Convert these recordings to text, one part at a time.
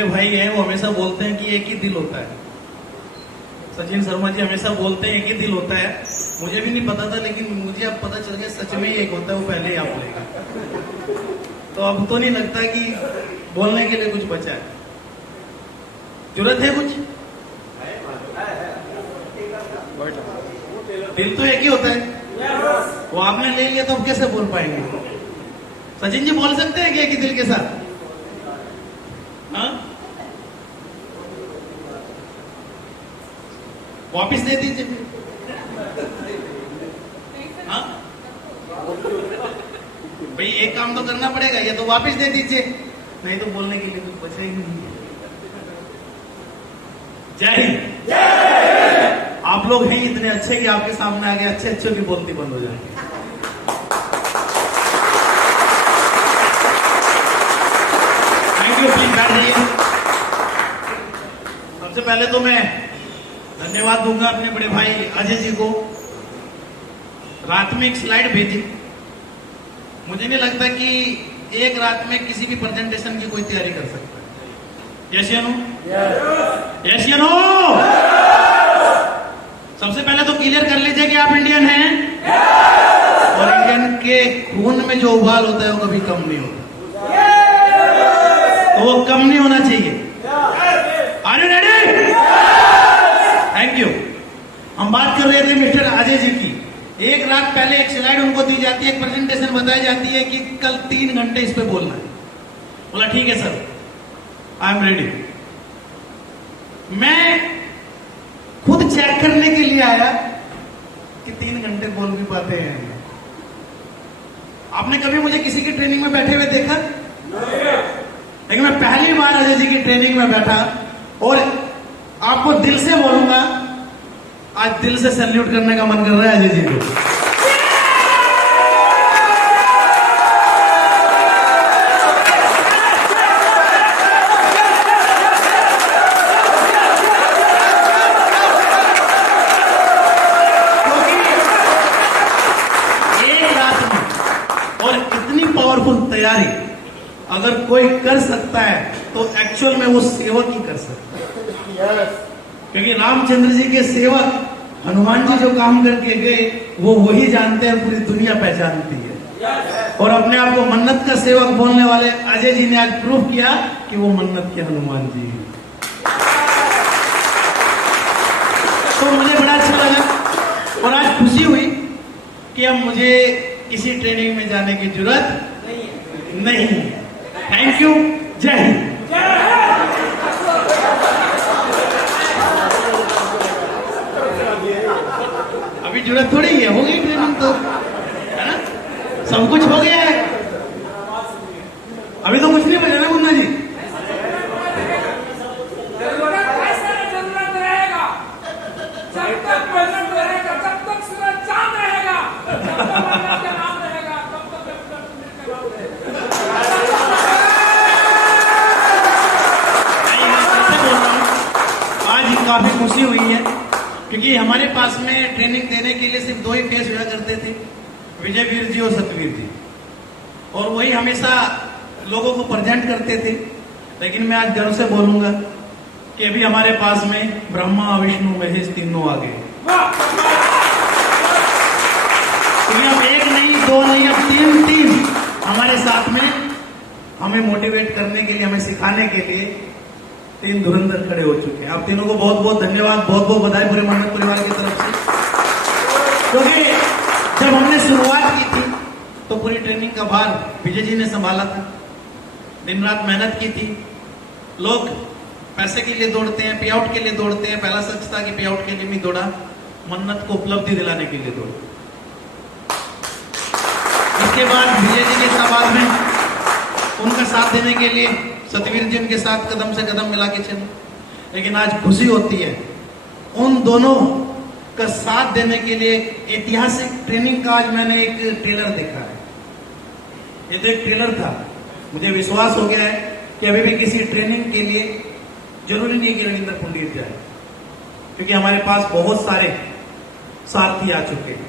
बड़े भाई हैं, वो हमेशा बोलते हैं कि एक ही दिल होता है। सचिन शर्मा जी हमेशा बोलते हैं एक ही दिल होता है। मुझे भी नहीं पता था, लेकिन मुझे अब पता चल गया सच में एक होता है, वो पहले ही आप बोलेगा। तो अब तो नहीं लगता कि बोलने के लिए कुछ बचा है। जरूरत है कुछ? दिल तो एक ही होता है। वो आपने ले लिया तो अब कैसे बोल पाएंगे? सचिन जी बोल सकते हैं कि एक ही दिल के साथ? हाँ, वापिस दे दीजिए। हाँ भाई, एक काम तो करना पड़ेगा, या तो वापिस दे दीजिए, नहीं तो बोलने के लिए कुछ बचा ही नहीं है। जय हिंद। आप लोग हैं इतने अच्छे कि आपके सामने आगे अच्छे अच्छे की बोलती बंद हो जाएगी। थैंक यू, प्लीज बैठ जाइए। सबसे पहले तो मैं धन्यवाद दूंगा अपने बड़े भाई अजय जी को। रात में एक स्लाइड भेजी। मुझे नहीं लगता कि एक रात में किसी भी प्रेजेंटेशन की कोई तैयारी कर सकता है। यस या नो? यस या नो? सबसे पहले तो क्लियर कर लीजिए कि आप इंडियन हैं, और इंडियन के खून में जो उबाल होता है वो कभी कम नहीं होता, तो वो कम नहीं होना चाहिए। Are you ready? Thank you. हम बात कर रहे थे मिस्टर अजय जी की। एक रात पहले एक स्लाइड उनको दी जाती है, एक प्रेजेंटेशन बताई जाती है कि कल 3 घंटे इस पे बोलना है। बोला ठीक है सर, आई एम रेडी। मैं खुद चेक करने के लिए आया कि 3 घंटे बोल भी पाते हैं। आपने कभी मुझे किसी की ट्रेनिंग में बैठे हुए देखा? लेकिन मैं पहली बार अजय जी की ट्रेनिंग में बैठा, और आपको दिल से बोलूंगा, आज दिल से सैल्यूट करने का मन कर रहा है अजय जी को। तैयारी अगर कोई कर सकता है तो एक्चुअल में वो सेवक ही कर सकता है। क्योंकि रामचंद्र जी के सेवक हनुमान जी जो काम करके गए वो वही जानते हैं, पूरी दुनिया पहचानती है। और अपने आप को मन्नत का सेवक बोलने वाले अजय जी ने आज प्रूव किया कि वो मन्नत के हनुमान जी हैं। तो मुझे बड़ा अच्छा लगा और आज खुशी हुई कि अब मुझे किसी ट्रेनिंग में जाने की जरूरत नहीं। Thank you. जय हिंद। अभी जरूरत थोड़ी है, हो गई ट्रेनिंग तो, है ना? सब कुछ हो गया है, अभी तो कुछ नहीं बचा ना मुन्ना जी। काफी खुशी हुई है क्योंकि हमारे पास में ट्रेनिंग देने के लिए सिर्फ 2 ही फेस हुआ करते थे, विजय वीर जी और सतवीर जी, और वही हमेशा लोगों को प्रेजेंट करते थे। लेकिन मैं आज गर्व से बोलूंगा कि अभी हमारे पास में ब्रह्मा विष्णु महेश तीनों आ गए। क्योंकि अब 1 नहीं 2 नहीं, अब 3 टीम हमारे साथ में हमें मोटिवेट करने के लिए, हमें सिखाने के लिए 3 धुरंधर खड़े हो चुके हैं। आप तीनों को बहुत बहुत धन्यवाद, बहुत बहुत बधाई पूरे मन्नत परिवार की तरफ से। क्योंकि जब हमने शुरुआत की थी तो पूरी ट्रेनिंग का भार विजय जी ने संभाला था, दिन रात मेहनत की थी। लोग पैसे के लिए दौड़ते हैं, पे आउट के लिए दौड़ते हैं। पहला सच था कि पे आउट के लिए नहीं दौड़ा, मन्नत को उपलब्धि दिलाने के लिए दौड़ा। इसके बाद विजय जी के साथ में उनका साथ देने के लिए सतवीर जी उनके साथ कदम से कदम मिला के चले। लेकिन आज खुशी होती है उन दोनों का साथ देने के लिए। ऐतिहासिक ट्रेनिंग का आज मैंने एक ट्रेलर देखा है। ये तो एक ट्रेलर था, मुझे विश्वास हो गया है कि अभी भी किसी ट्रेनिंग के लिए जरूरी नहीं कि रविंद्र पंडित जाए, क्योंकि हमारे पास बहुत सारे सारथी आ चुके हैं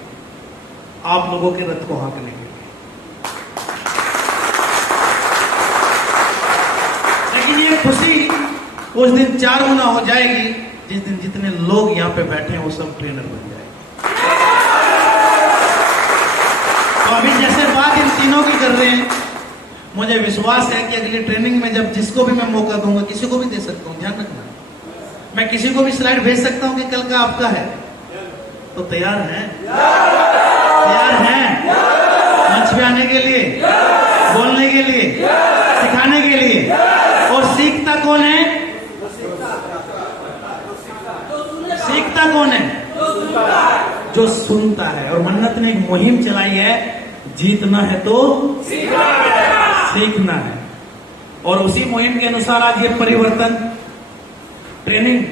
आप लोगों के रथ को हाँकने के लिए। लेकिन ये खुशी उस दिन 4 गुना हो जाएगी जिस दिन जितने लोग यहाँ पे बैठे हैं वो सब ट्रेनर बन जाएंगे। तो अभी जैसे बात इन तीनों की कर रहे हैं, मुझे विश्वास है कि अगली ट्रेनिंग में जब जिसको भी मैं मौका दूंगा, किसी को भी दे सकता हूँ, ध्यान रखना, मैं किसी को भी स्लाइड भेज सकता हूँ कि कल का आपका है। तो तैयार हैं? तैयार हैं मंच पे आने के लिए, बोलने के लिए, सिखाने के लिए? और सीखता कौन है? सीखता कौन है? जो सुनता है। और मन्नत ने एक मुहिम चलाई है, जीतना है तो सीखना है। और उसी मुहिम के अनुसार आज ये परिवर्तन ट्रेनिंग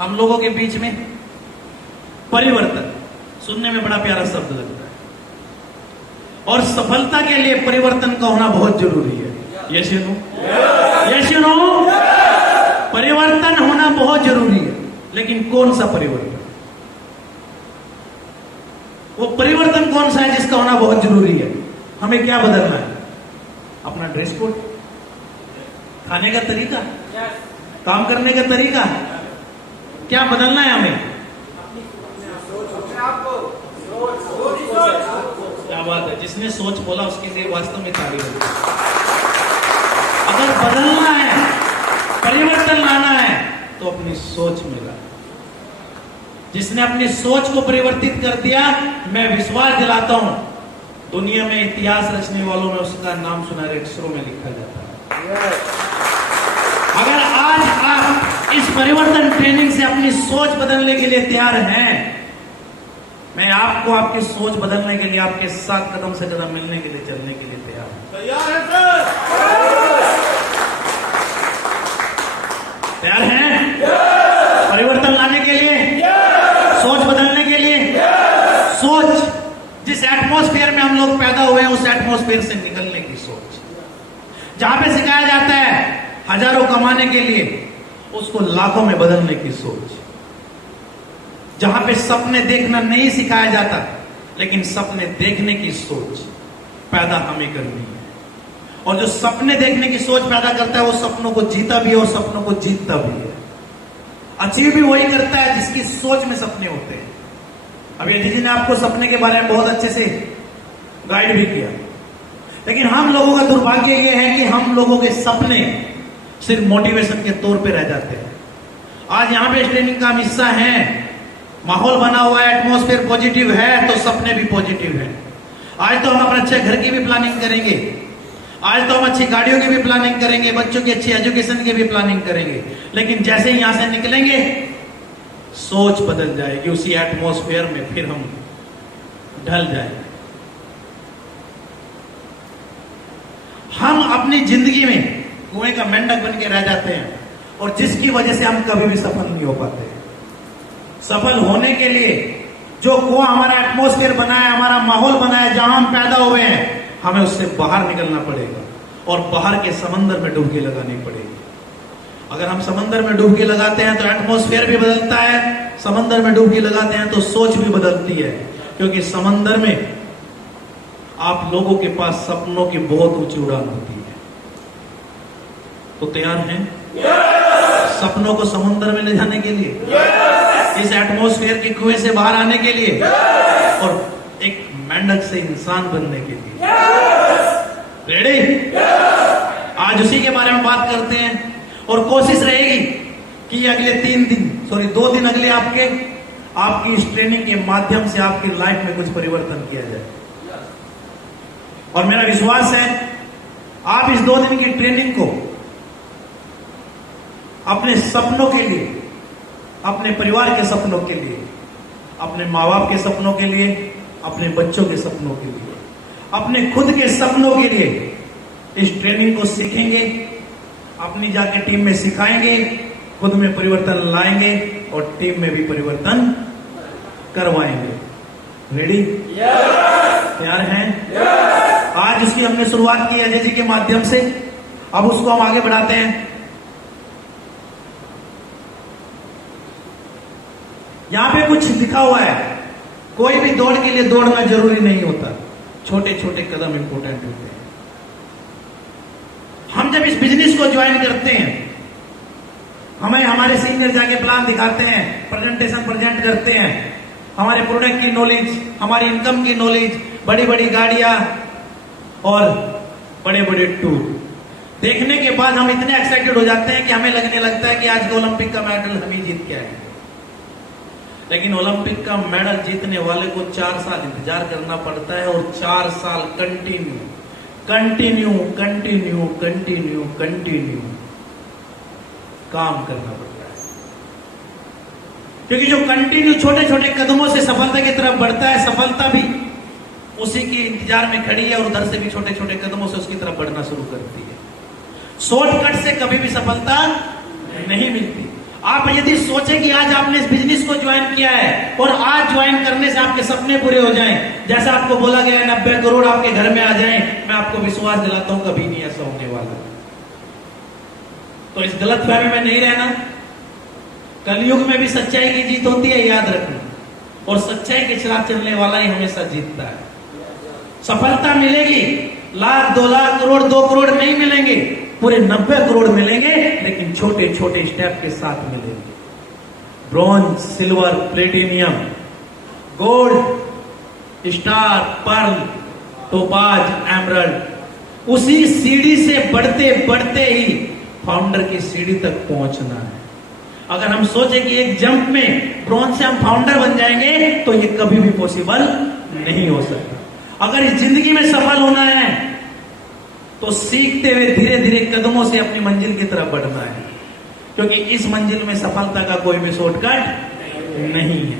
हम लोगों के बीच में। परिवर्तन सुनने में बड़ा प्यारा शब्द लगता है, और सफलता के लिए परिवर्तन का होना बहुत जरूरी है। यस यस नो, परिवर्तन होना बहुत जरूरी है। लेकिन कौन सा परिवर्तन? वो परिवर्तन कौन सा है जिसका होना बहुत जरूरी है? हमें क्या बदलना है? अपना ड्रेस कोड, खाने का तरीका, काम करने का तरीका, क्या बदलना है हमें? क्या बात है, जिसने सोच बोला उसके लिए वास्तव में तारीफ है। अगर बदलना है, परिवर्तन लाना है, तो अपनी सोच में ला। जिसने अपनी सोच को परिवर्तित कर दिया, मैं विश्वास दिलाता हूं, दुनिया में इतिहास रचने वालों में उसका नाम सुनहरे अक्षरों में लिखा जाता है। अगर आज आप इस परिवर्तन ट्रेनिंग से अपनी सोच बदलने के लिए तैयार हैं, मैं आपको आपकी सोच बदलने के लिए आपके साथ कदम से कदम मिलने के लिए, चलने के लिए तैयार हूं। तैयार है सर? तैयार हैं परिवर्तन लाने के लिए, सोच बदलने के लिए? सोच, जिस एटमॉस्फेयर में हम लोग पैदा हुए हैं उस एटमॉस्फेयर से निकलने की सोच। जहां पे सिखाया जाता है हजारों कमाने के लिए, उसको लाखों में बदलने की सोच। जहां पे सपने देखना नहीं सिखाया जाता, लेकिन सपने देखने की सोच पैदा हमें करनी है। और जो सपने देखने की सोच पैदा करता है वो सपनों को जीता भी है और सपनों को जीतता भी है। अचीव भी वही करता है जिसकी सोच में सपने होते हैं। अभी अजीत जी ने आपको सपने के बारे में बहुत अच्छे से गाइड भी किया, लेकिन हम लोगों का दुर्भाग्य ये है कि हम लोगों के सपने सिर्फ मोटिवेशन के तौर पे रह जाते हैं। आज यहाँ पे ट्रेनिंग का हिस्सा है, माहौल बना हुआ है, एटमॉस्फेयर पॉजिटिव है, तो सपने भी पॉजिटिव है। आज तो हम अपने अच्छे घर की भी प्लानिंग करेंगे, आज तो हम अच्छी गाड़ियों की भी प्लानिंग करेंगे, बच्चों की अच्छी एजुकेशन की भी प्लानिंग करेंगे, लेकिन जैसे ही यहां से निकलेंगे सोच बदल जाएगी। उसी एटमॉस्फेयर में फिर हम ढल जाएंगे। हम अपनी जिंदगी में कुएं का मेंढक बन के रह जाते हैं, और जिसकी वजह से हम कभी भी सफल नहीं हो पाते। सफल होने के लिए जो कुआं हमारा एटमॉस्फेयर बना है, हमारा माहौल बना है, जहां हम पैदा हुए हैं, हमें उससे बाहर निकलना पड़ेगा और बाहर के समंदर में डुबकी लगानी पड़ेगी। अगर हम समंदर में डुबकी लगाते हैं तो एटमॉस्फेयर भी बदलता है, समंदर में डुबकी लगाते हैं तो सोच भी बदलती है, क्योंकि समंदर में आप लोगों के पास सपनों की बहुत ऊंची उड़ान होती है। तो तैयार हैं सपनों को समंदर में ले जाने के लिए, इस एटमॉस्फेयर के कुएं से बाहर आने के लिए, और एक मेंढक से इंसान बनने के लिए? रेडी? आज उसी के बारे में बात करते हैं, और कोशिश रहेगी कि अगले 2 दिन अगले आपकी इस ट्रेनिंग के माध्यम से आपकी लाइफ में कुछ परिवर्तन किया जाए। और मेरा विश्वास है आप इस 2 दिन की ट्रेनिंग को अपने सपनों के लिए, अपने परिवार के सपनों के लिए, अपने माँ बाप के सपनों के लिए, अपने बच्चों के सपनों के लिए, अपने खुद के सपनों के लिए इस ट्रेनिंग को सीखेंगे, अपनी जाके टीम में सिखाएंगे, खुद में परिवर्तन लाएंगे और टीम में भी परिवर्तन करवाएंगे। रेडी? तैयार हैं? आज इसकी हमने शुरुआत की अजय जी के माध्यम से, अब उसको हम आगे बढ़ाते हैं। यहां पे कुछ लिखा हुआ है, कोई भी दौड़ के लिए दौड़ना जरूरी नहीं होता, छोटे छोटे कदम इंपॉर्टेंट होते हैं। हम जब इस बिजनेस को ज्वाइन करते हैं हमें हमारे सीनियर जाके प्लान दिखाते हैं, प्रेजेंटेशन प्रेजेंट करते हैं, हमारे प्रोडक्ट की नॉलेज, हमारी इनकम की नॉलेज, बड़ी बड़ी गाड़ियां और बड़े बड़े टूर देखने के बाद हम इतने एक्साइटेड हो जाते हैं कि हमें लगने लगता है कि आज का ओलंपिक का मेडल हम ही जीत के आए। लेकिन ओलंपिक का मेडल जीतने वाले को 4 साल इंतजार करना पड़ता है, और 4 साल continue continue continue continue continue काम करना पड़ता है। क्योंकि जो कंटिन्यू छोटे छोटे कदमों से सफलता की तरफ बढ़ता है, सफलता भी उसी के इंतजार में खड़ी है, और उधर से भी छोटे छोटे कदमों से उसकी तरफ बढ़ना शुरू करती है। शॉर्टकट से कभी भी सफलता नहीं मिलती। आप यदि सोचें कि आज आपने इस बिजनेस को ज्वाइन किया है और आज ज्वाइन करने से आपके सपने पूरे हो जाएं, जैसा आपको बोला गया है 90 करोड़ आपके घर में आ जाएं, मैं आपको विश्वास दिलाता हूं कभी नहीं ऐसा होने वाला। तो इस गलत फहमी में नहीं रहना। कलयुग में भी सच्चाई की जीत होती है, याद रखना, और सच्चाई के खिलाफ चलने वाला ही हमेशा जीतता है। सफलता मिलेगी, लाख 2 लाख करोड़ 2 करोड़ नहीं मिलेंगे, पूरे 90 करोड़ मिलेंगे, लेकिन छोटे छोटे स्टेप के साथ मिलेंगे। Bronze, silver, platinum, gold, star, pearl, topaz, emerald, उसी सीढ़ी से बढ़ते बढ़ते ही फाउंडर की सीढ़ी तक पहुंचना है। अगर हम सोचे कि एक जंप में ब्रॉन्ज से हम फाउंडर बन जाएंगे, तो ये कभी भी पॉसिबल नहीं हो सकता। अगर इस जिंदगी में सफल होना है तो सीखते हुए धीरे धीरे कदमों से अपनी मंजिल की तरफ बढ़ना है, क्योंकि इस मंजिल में सफलता का कोई भी शॉर्टकट नहीं है।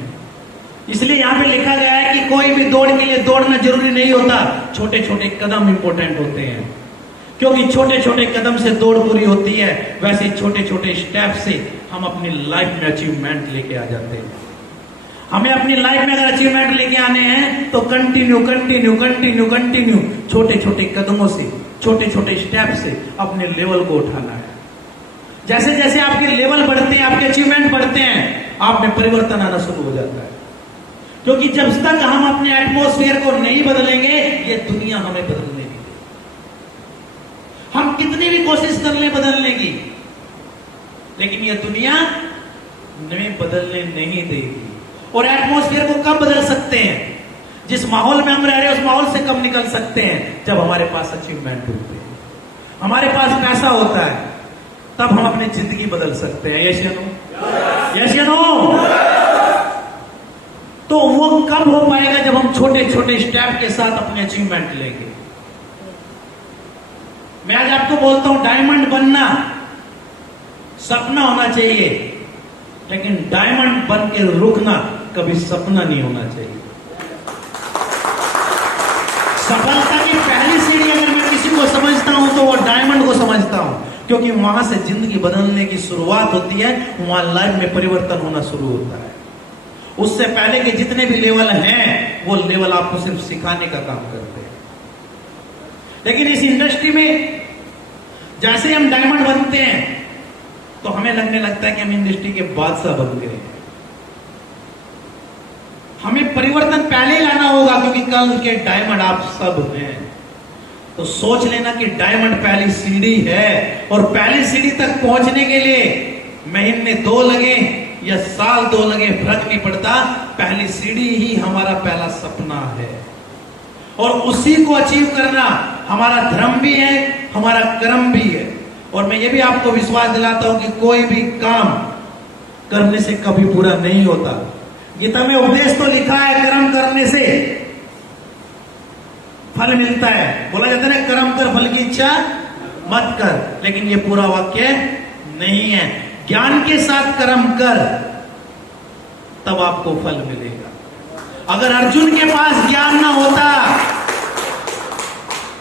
इसलिए यहां पे लिखा गया है कि कोई भी दौड़ के लिए दौड़ना जरूरी नहीं होता, छोटे छोटे कदम इंपॉर्टेंट होते हैं, क्योंकि छोटे छोटे कदम से दौड़ पूरी होती है। वैसे छोटे छोटे स्टेप से हम अपनी लाइफ में अचीवमेंट लेके आ जाते हैं। हमें अपनी लाइफ में अगर अचीवमेंट लेके आने हैं तो कंटिन्यू कंटिन्यू कंटिन्यू कंटिन्यू छोटे छोटे कदमों से, छोटे छोटे स्टेप से अपने लेवल को उठाना है। जैसे जैसे आपके लेवल बढ़ते हैं, आपके अचीवमेंट बढ़ते हैं, आप में परिवर्तन आना शुरू हो जाता है। क्योंकि जब तक हम अपने एटमॉस्फेयर को नहीं बदलेंगे, ये दुनिया हमें बदलने नहीं देगी। हम कितनी भी कोशिश कर लें बदलने की, लेकिन ये दुनिया हमें बदलने नहीं देगी। और एटमॉस्फेयर को कब बदल सकते हैं? जिस माहौल में हम रह रहे हैं उस माहौल से कब निकल सकते हैं? जब हमारे पास अचीवमेंट होते हैं, हमारे पास पैसा होता है, तब हम अपनी जिंदगी बदल सकते हैं। यस या नो? यस या नो? तो वो कब हो पाएगा? जब हम छोटे छोटे स्टेप के साथ अपने अचीवमेंट लेंगे। मैं आज आपको बोलता हूं, डायमंड बनना सपना होना चाहिए, लेकिन डायमंड बन के रुकना कभी सपना नहीं होना चाहिए। सफलता की पहली सीढ़ी अगर मैं किसी को समझता हूं तो वो डायमंड को समझता हूं, क्योंकि वहां से जिंदगी बदलने की शुरुआत होती है, वहां लाइफ में परिवर्तन होना शुरू होता है। उससे पहले के जितने भी लेवल हैं, वो लेवल आपको सिर्फ सिखाने का काम करते हैं। लेकिन इस इंडस्ट्री में जैसे हम डायमंड बनते हैं तो हमें लगने लगता है कि हम इंडस्ट्री के बादशाह बन गए। हमें परिवर्तन पहले ही लाना होगा, क्योंकि कल के डायमंड आप सब हैं। तो सोच लेना कि डायमंड पहली सीढ़ी है, और पहली सीढ़ी तक पहुंचने के लिए महीने 2 लगे या साल 2 लगे, फर्क नहीं पड़ता। पहली सीढ़ी ही हमारा पहला सपना है, और उसी को अचीव करना हमारा धर्म भी है, हमारा कर्म भी है। और मैं ये भी आपको विश्वास दिलाता हूं कि कोई भी काम करने से कभी पूरा नहीं होता। गीता में उपदेश तो लिखा है, कर्म करने से फल मिलता है। बोला जाता है ना, कर्म कर फल की इच्छा मत कर, लेकिन ये पूरा वाक्य नहीं है। ज्ञान के साथ कर्म कर, तब आपको फल मिलेगा। अगर अर्जुन के पास ज्ञान ना होता,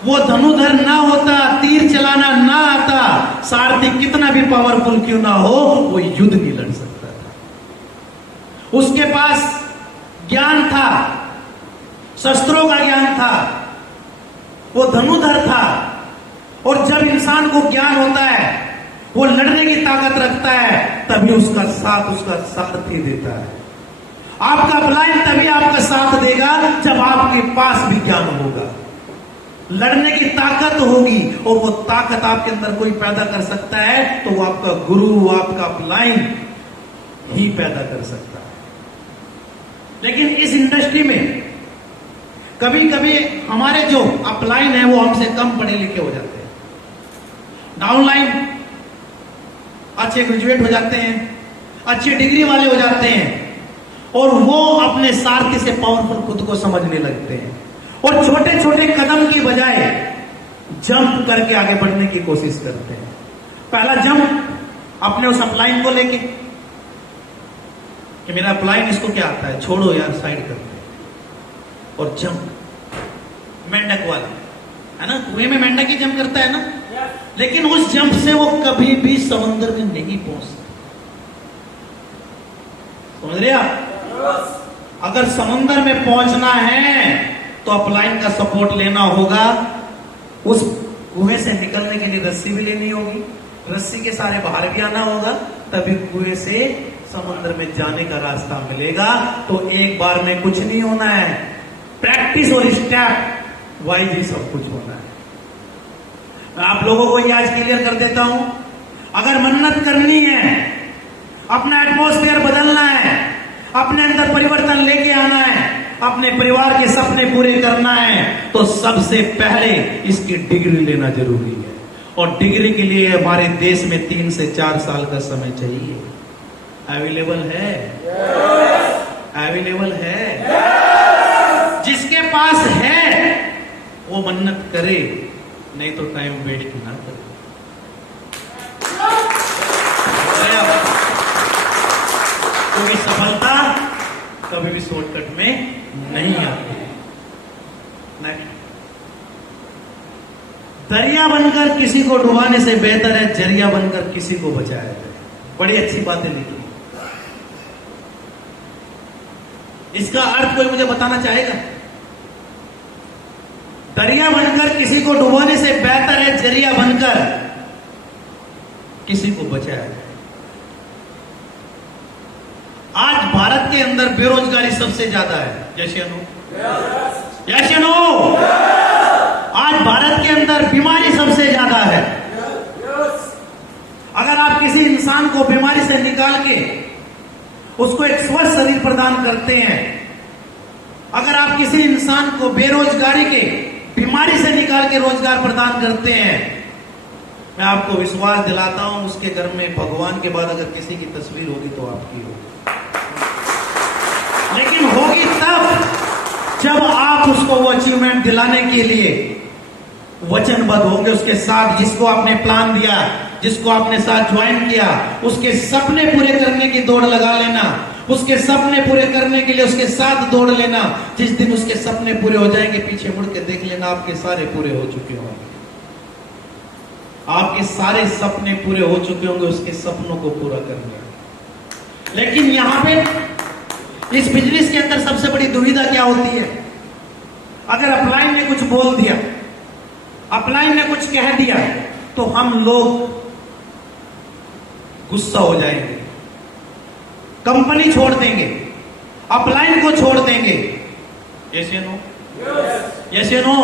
वो धनुधर ना होता, तीर चलाना ना आता, सारथी कितना भी पावरफुल क्यों ना हो, वो युद्ध नहीं लड़ सकता था। उसके पास ज्ञान था, शस्त्रों का ज्ञान था, वो धनुधर था। और जब इंसान को ज्ञान होता है, वो लड़ने की ताकत रखता है, तभी उसका साथ उसका सारथी देता है। आपका अपलाइन तभी आपका साथ देगा जब आपके पास भी ज्ञान होगा। लड़ने की ताकत होगी, और वो ताकत आपके अंदर कोई पैदा कर सकता है तो वो आपका गुरु, आपका अपलाइन ही पैदा कर सकता है। लेकिन इस इंडस्ट्री में कभी कभी हमारे जो अपलाइन है वो हमसे कम पढ़े लिखे हो जाते हैं, डाउनलाइन अच्छे ग्रेजुएट हो जाते हैं, अच्छी डिग्री वाले हो जाते हैं, और वो अपने सारथी से पावरफुल खुद को समझने लगते हैं, और छोटे छोटे कदम की बजाय जंप करके आगे बढ़ने की कोशिश करते हैं। पहला जंप अपने उस अपलाइन को लेके कि मेरा अपलाइन इसको क्या आता है, छोड़ो यार, साइड करते हैं, और जंप मेंढक वाला है ना, कुएं में मेंढक ही जंप करता है ना, लेकिन उस जंप से वो कभी भी समुद्र में नहीं पहुंच सकता। समझ रहे आप? अगर समुद्र में पहुंचना है तो अपलाइन का सपोर्ट लेना होगा, उस कुएं से निकलने के लिए रस्सी भी लेनी होगी, रस्सी के सारे बाहर भी आना होगा, तभी कुएं से समुद्र में जाने का रास्ता मिलेगा। तो एक बार में कुछ नहीं होना है, प्रैक्टिस और स्टेप वाइज ही सब कुछ होना है। मैं आप लोगों को ये आज क्लियर कर देता हूं, अगर मन्नत करनी है, अपना एटमॉस्फेयर बदलना है, अपने अंदर परिवर्तन लेके आना है, अपने परिवार के सपने पूरे करना है, तो सबसे पहले इसकी डिग्री लेना जरूरी है। और डिग्री के लिए हमारे देश में 3 से 4 साल का समय चाहिए। अवेलेबल है? अवेलेबल है? जिसके पास है वो मन्नत करे, नहीं तो टाइम वेस्ट ना करे। क्योंकि सफलता कभी भी शॉर्टकट में नहीं आती। दरिया बनकर किसी को डुबाने से बेहतर है जरिया बनकर किसी को बचाया जाए। बड़ी अच्छी बातें लिखी। इसका अर्थ कोई मुझे बताना चाहेगा? दरिया बनकर किसी को डुबाने से बेहतर है जरिया बनकर किसी को बचाया जाए। आज भारत के अंदर बेरोजगारी सबसे ज्यादा है। जैसे नो आज भारत के अंदर बीमारी सबसे ज्यादा है। अगर आप किसी इंसान को बीमारी से निकाल के उसको एक स्वस्थ शरीर प्रदान करते हैं, अगर आप किसी इंसान को बेरोजगारी के बीमारी से निकाल के रोजगार प्रदान करते हैं, मैं आपको विश्वास दिलाता हूं उसके घर में भगवान के बाद अगर किसी की तस्वीर होगी तो आपकी होगी। लेकिन होगी तब जब आप उसको वो अचीवमेंट दिलाने के लिए वचनबद्ध होंगे, उसके साथ जिसको आपने प्लान दिया, जिसको आपने साथ ज्वाइन किया, उसके सपने पूरे करने की दौड़ लगा लेना, उसके सपने पूरे करने के लिए उसके साथ दौड़ लेना। जिस दिन उसके सपने पूरे हो जाएंगे, पीछे मुड़ के देख लेना आपके सारे पूरे हो चुके होंगे। आपके सारे सपने पूरे हो चुके होंगे उसके सपनों को पूरा करने। लेकिन यहां पे इस बिजनेस के अंदर सबसे बड़ी दुविधा क्या होती है? अगर अपलाइन ने कुछ बोल दिया, अपलाइन ने कुछ कह दिया, तो हम लोग गुस्सा हो जाएंगे, कंपनी छोड़ देंगे, अपलाइन को छोड़ देंगे। यस या नो? यस या नो?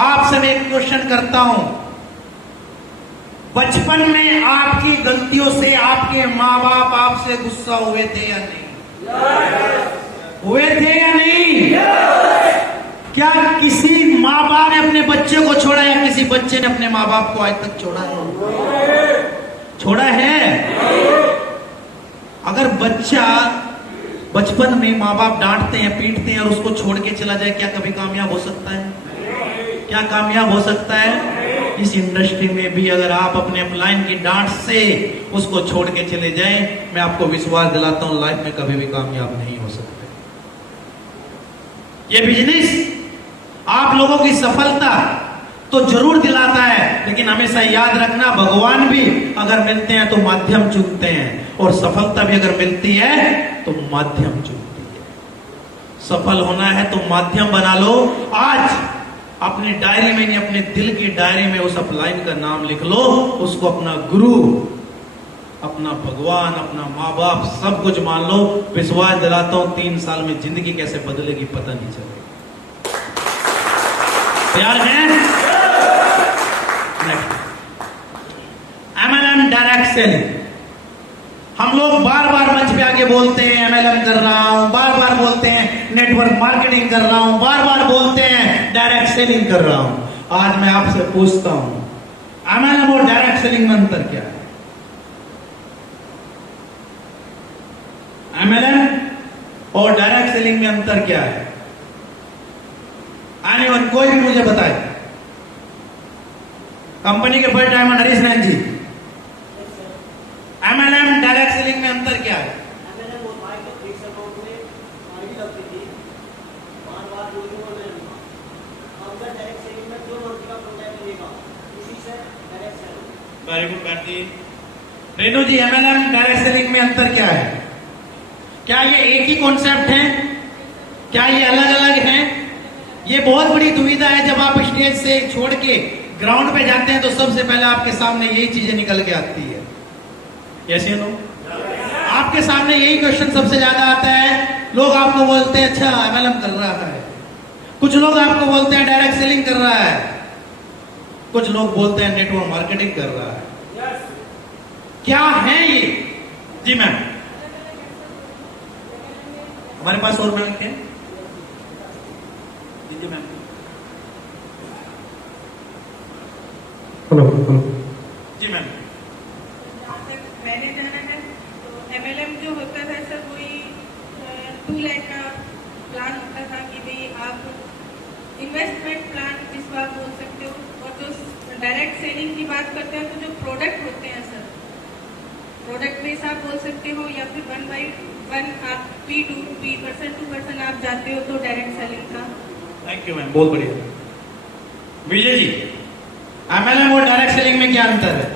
आपसे मैं एक क्वेश्चन करता हूं, बचपन में आपकी गलतियों से आपके माँ बाप आपसे गुस्सा हुए थे या नहीं? हुए थे या नहीं? क्या किसी माँ बाप ने अपने बच्चे को छोड़ा या किसी बच्चे ने अपने माँ बाप को आज तक छोड़ा है? छोड़ा है? अगर बच्चा बचपन में माँ बाप डांटते हैं, पीटते हैं और उसको छोड़ के चला जाए, क्या कभी कामयाब हो सकता है? क्या कामयाब हो सकता है? इस इंडस्ट्री में भी अगर आप अपने अपलाइन की डांट से उसको छोड़ के चले जाएं, मैं आपको विश्वास दिलाता हूं लाइफ में कभी भी कामयाब नहीं हो सकते। ये बिजनेस आप लोगों की सफलता तो जरूर दिलाता है, लेकिन हमेशा याद रखना, भगवान भी अगर मिलते हैं तो माध्यम चुनते हैं, और सफलता भी अगर मिलती है तो माध्यम चुनती है। सफल होना है तो माध्यम बना लो। आज अपने डायरी में नहीं, अपने दिल की डायरी में उस अपलाइन का नाम लिख लो, उसको अपना गुरु, अपना भगवान, अपना माँ बाप सब कुछ मान लो। विश्वास दिलाता हूं 3 साल में जिंदगी कैसे बदलेगी पता नहीं चलेगा। तैयार हैं? MLM direct selling. हम लोग बार बार मंच पे आके बोलते हैं एमएलएम कर रहा हूं, बार बार बोलते हैं नेटवर्क मार्केटिंग कर रहा हूं, बार बार बोलते हैं डायरेक्ट सेलिंग कर रहा हूं। आज मैं आपसे पूछता हूं एमएलएम और डायरेक्ट सेलिंग में अंतर क्या है? एमएलएम और डायरेक्ट सेलिंग में अंतर क्या है? एनीवन, कोई भी मुझे बताए। कंपनी के फर्स्ट टाइमर हरीश नैन जी, एमएलएम डायरेक्ट सेलिंग में अंतर क्या है? एमएलएम और बाय के फिक्स अमाउंट में मार्जिन लगती थी, बार-बार बोलने को नहीं मिला। अब डायरेक्ट सेलिंग में जो मंथ का कॉन्ट्रैक्ट मिलेगा उसी से direct selling. Very good Karthi. Renu ji, MLM direct selling में अंतर क्या है? क्या ये एक ही कॉन्सेप्ट है? क्या ये अलग अलग हैं? ये बहुत बड़ी दुविधा है। जब आप स्टेज से छोड़ के ग्राउंड पे जाते हैं तो सबसे पहले आपके सामने यही चीजें निकल के आती है। यस या नो? आपके सामने यही क्वेश्चन सबसे ज्यादा आता है। लोग आपको बोलते हैं अच्छा एमएलएम कर रहा है, कुछ लोग आपको बोलते हैं डायरेक्ट सेलिंग कर रहा है, कुछ लोग बोलते हैं नेटवर्क मार्केटिंग कर रहा है। क्या है ये? जी मैम, हमारे पास और मैम हैं? जी मैम। हेलो जी मैम। मैंने जाना है तो एमएलएम जो होता था सर वही 2 लाख का प्लान होता था कि भाई आप इन्वेस्टमेंट प्लान जिसको आप बोल सकते हो। और जो डायरेक्ट सेलिंग की बात करते हैं तो जो प्रोडक्ट होते हैं सर, प्रोडक्ट बेस आप बोल सकते हो या फिर 1/1 आप P2P% आप जाते हो तो डायरेक्ट सेलिंग का। थैंक यू मैम, बहुत बढ़िया। विजय जी, एमएलएम और डायरेक्ट सेलिंग में क्या अंतर है?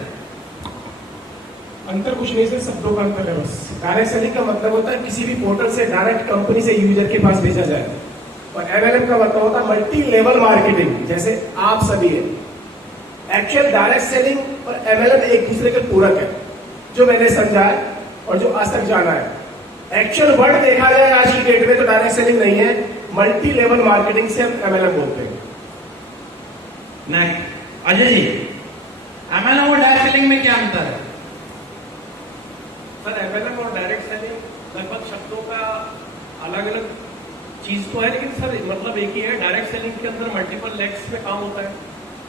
अंतर कुछ नहीं सर, शब्दों का अंतर है बस। डायरेक्ट सेलिंग का मतलब होता है किसी भी पोर्टल से डायरेक्ट कंपनी से यूजर के पास भेजा जाए, और एमएलएम का मतलब होता है मल्टी लेवल मार्केटिंग, जैसे आप सभी है। एक्चुअल डायरेक्ट सेलिंग और एमएलएम एक दूसरे के पूरक है, जो मैंने समझा है और जो आज तक जाना है। एक्चुअल वर्ड देखा जाए आज की डेट में तो डायरेक्ट सेलिंग नहीं है, मल्टी लेवल मार्केटिंग से हम एमएलएम बोलते हैं। नेक्स्ट अजय जी, एमएलएम और डायरेक्ट सेलिंग में क्या अंतर है? सर एमएलएम और डायरेक्ट सेलिंग लगभग शब्दों का अलग अलग चीज तो है, लेकिन सर मतलब एक ही है। डायरेक्ट सेलिंग के अंदर मल्टीपल लेग्स में काम होता है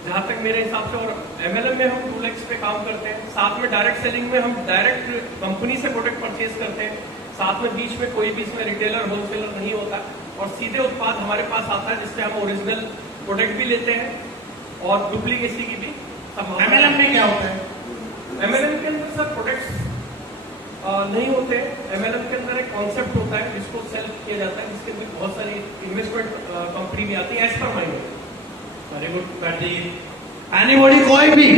जहां तक मेरे हिसाब से, और एमएलएम में हम 2 लेग्स पे काम करते हैं। साथ में डायरेक्ट सेलिंग में हम डायरेक्ट कंपनी से प्रोडक्ट परचेज करते हैं, साथ में बीच में कोई भी इसमें रिटेलर होलसेलर नहीं होता, और सीधे उत्पाद हमारे पास आता है जिससे हम ओरिजिनल प्रोडक्ट भी लेते हैं और डुप्लीकेसी की भी। एमएलएम में क्या होता है? एमएलएम के अंदर सर प्रोडक्ट्स नहीं होते। एमएलएम के अंदर एक कॉन्सेप्ट होता है जिसको सेल किया जाता है, जिसके अंदर बहुत सारी इन्वेस्टमेंट कंपनी भी आती है as per mind. Very good. Anybody, कोई भी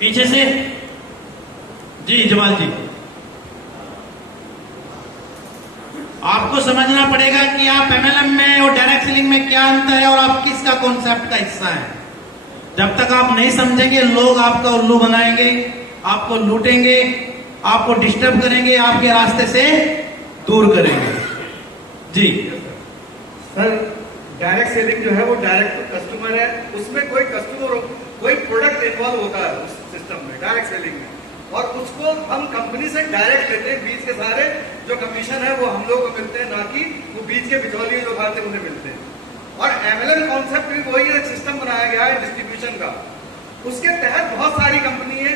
पीछे से? जी जमाल जी, आपको समझना पड़ेगा कि आप एमएलएम में और डायरेक्ट सेलिंग में क्या अंतर है और आप किसका कॉन्सेप्ट का हिस्सा है। जब तक आप नहीं समझेंगे लोग आपका उल्लू बनाएंगे, आपको लूटेंगे, आपको डिस्टर्ब करेंगे, आपके रास्ते से दूर करेंगे। जी सर, डायरेक्ट सेलिंग जो है वो डायरेक्ट टू कस्टमर है, उसमें कोई कस्टमर कोई प्रोडक्ट इन्वॉल्व होता है उस सिस्टम में, डायरेक्ट सेलिंग में, और उसको हम कंपनी से डायरेक्ट लेते हैं। बीच के सारे जो कमीशन है वो हम लोग को मिलते हैं, ना कि वो बीच के बिचौलिए जो खाते उन्हें मिलते हैं। और एमएलएम कॉन्सेप्ट भी वही है, सिस्टम बनाया गया है डिस्ट्रीब्यूशन का, उसके तहत बहुत सारी कंपनी है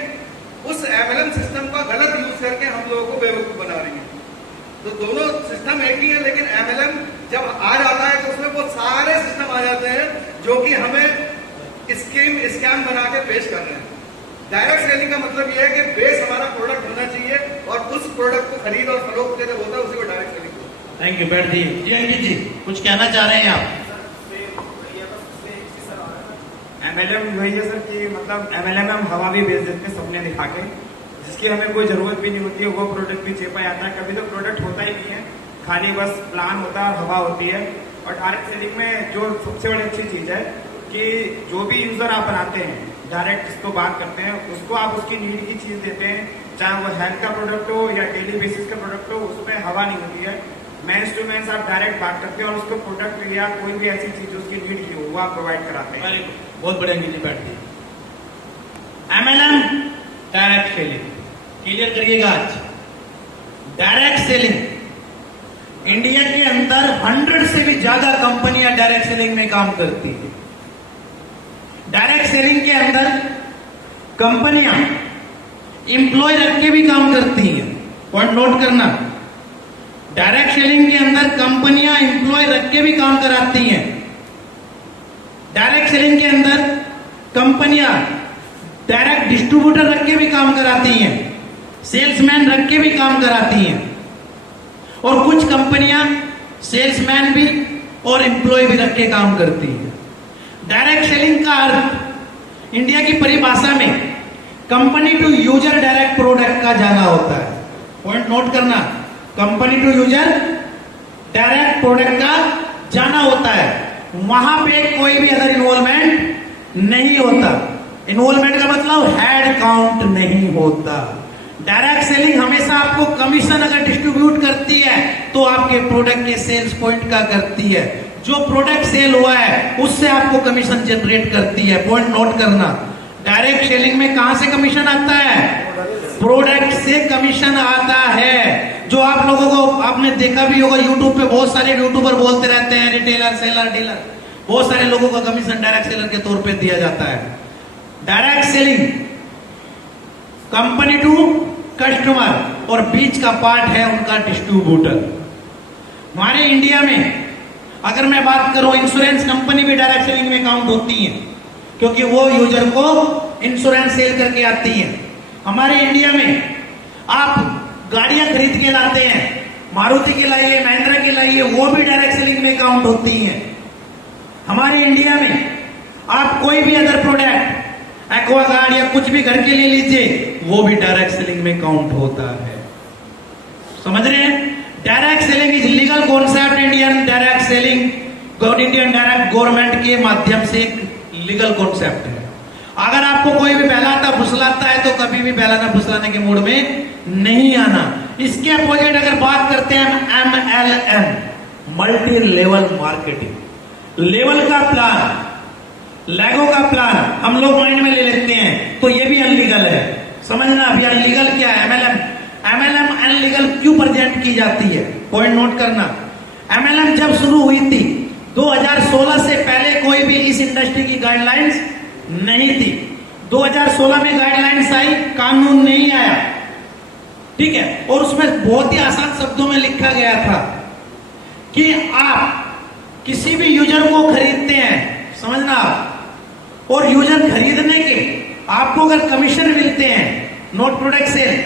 उस एमएलएम सिस्टम का गलत यूज करके हम लोगों को बेवकूफ बना रही है। तो दोनों सिस्टम एक ही है, लेकिन एमएलएम जब आ जाता है तो उसमें वो सारे सिस्टम आ जाते हैं जो कि हमें स्कैम बना के पेश कर रहे हैं। डायरेक्ट सेलिंग का मतलब यह है कि बेस हमारा प्रोडक्ट होना चाहिए और उस प्रोडक्ट को खरीद और फरोख्त जब होता है उसी को डायरेक्ट सेलिंग होता है। Thank you. बैठ जी, कुछ कहना चाह रहे हैं आप? एमएलएम वही है सर कि मतलब एमएलएम में हम हवा भी बेच देते हैं सपने दिखा के, जिसकी हमें कोई जरूरत भी नहीं होती है, वो प्रोडक्ट भी चेपा जाता है। कभी तो प्रोडक्ट होता ही नहीं है, खाली बस प्लान होता है और हवा होती है। और डायरेक्ट सेलिंग में जो सबसे बड़ी अच्छी चीज है कि जो भी यूजर आप बनाते हैं, डायरेक्ट जिसको बात करते हैं, उसको आप उसकी नीड की चीज देते हैं, चाहे वो हेल्थ का प्रोडक्ट हो या डेली बेसिस का प्रोडक्ट हो, उसमें हवा नहीं होती है। मेंस टू मेंस आप डायरेक्ट बात करते हैं और उसको प्रोडक्ट या कोई भी ऐसी चीज उसकी नीड की हो वो आप प्रोवाइड कराते हैं। वेरी गुड, बहुत बढ़िया नीति बैठती है। MLM डायरेक्ट सेलिंग क्लियर करिएगा आज। डायरेक्ट सेलिंग इंडिया के अंदर 100 से भी ज्यादा कंपनियां डायरेक्ट सेलिंग में काम करती है। डायरेक्ट सेलिंग के अंदर कंपनियां इंप्लॉय रख के भी काम करती हैं, पॉइंट नोट करना। डायरेक्ट सेलिंग के अंदर कंपनियां इंप्लॉय रख के भी काम कराती हैं। डायरेक्ट सेलिंग के अंदर कंपनियां डायरेक्ट डिस्ट्रीब्यूटर रख के भी काम कराती हैं, सेल्समैन रख के भी काम कराती हैं, और कुछ कंपनियां सेल्समैन भी और एम्प्लॉय भी रख के काम करती हैं। डायरेक्ट सेलिंग का अर्थ इंडिया की परिभाषा में company to user direct product का जाना होता है। पॉइंट नोट करना, company to user direct product का जाना होता है। वहां पे कोई भी अदर इन्वॉल्वमेंट नहीं होता। इन्वॉल्वमेंट का मतलब हेड काउंट नहीं होता। डायरेक्ट सेलिंग हमेशा आपको कमीशन अगर डिस्ट्रीब्यूट करती है तो आपके प्रोडक्ट के सेल्स पॉइंट का करती है। जो प्रोडक्ट सेल हुआ है उससे आपको कमीशन जनरेट करती है। पॉइंट नोट करना, डायरेक्ट सेलिंग में कहां से कमीशन आता है? प्रोडक्ट से कमीशन आता है। जो आप लोगों को आपने देखा भी होगा यूट्यूब पे बहुत सारे यूट्यूबर बोलते रहते हैं रिटेलर सेलर डीलर, बहुत सारे लोगों का कमीशन डायरेक्ट सेलर के तौर पे दिया जाता है। Direct selling company to customer और बीच का पार्ट है उनका डिस्ट्रीब्यूटर। हमारे इंडिया में अगर मैं बात करूं, इंश्योरेंस कंपनी भी डायरेक्ट सेलिंग में काउंट होती है क्योंकि वो यूजर को इंश्योरेंस सेल करके आती है। हमारे इंडिया में आप गाड़ियां खरीद के लाते हैं, मारुति के लाइए, महिंद्रा के लाइए, वो भी डायरेक्ट सेलिंग में काउंट होती है। हमारे इंडिया में आप कोई भी अदर प्रोडक्ट एक्वागार्ड या कुछ भी घर के ले लीजिए, वो भी डायरेक्ट सेलिंग में काउंट होता है। समझ रहे हैं? Direct selling is legal concept. Indian direct selling Indian direct government के माध्यम से लीगल कॉन्सेप्ट है। अगर आपको कोई भी बहलाता फुसलाता है तो कभी भी बहलाना फुसलाने के मूड में नहीं आना। इसके अपोजिट अगर बात करते हैं MLM, multi level marketing. Level का प्लान, लेगो का प्लान हम लोग माइंड में ले लेते हैं तो ये भी अनलीगल है। समझना अभी अनलीगल क्या है। MLM अनलीगल क्यों प्रेजेंट की जाती है? पॉइंट नोट करना। MLM जब शुरू हुई थी 2016 से पहले कोई भी इस इंडस्ट्री की गाइडलाइंस नहीं थी। 2016 में गाइडलाइंस आई, कानून नहीं आया, ठीक है। और उसमें बहुत ही आसान शब्दों में लिखा गया था कि आप किसी भी यूजर को खरीदते हैं, समझना, और यूजर खरीदने के आपको अगर कमीशन मिलते हैं, नोट प्रोडक्ट सेल,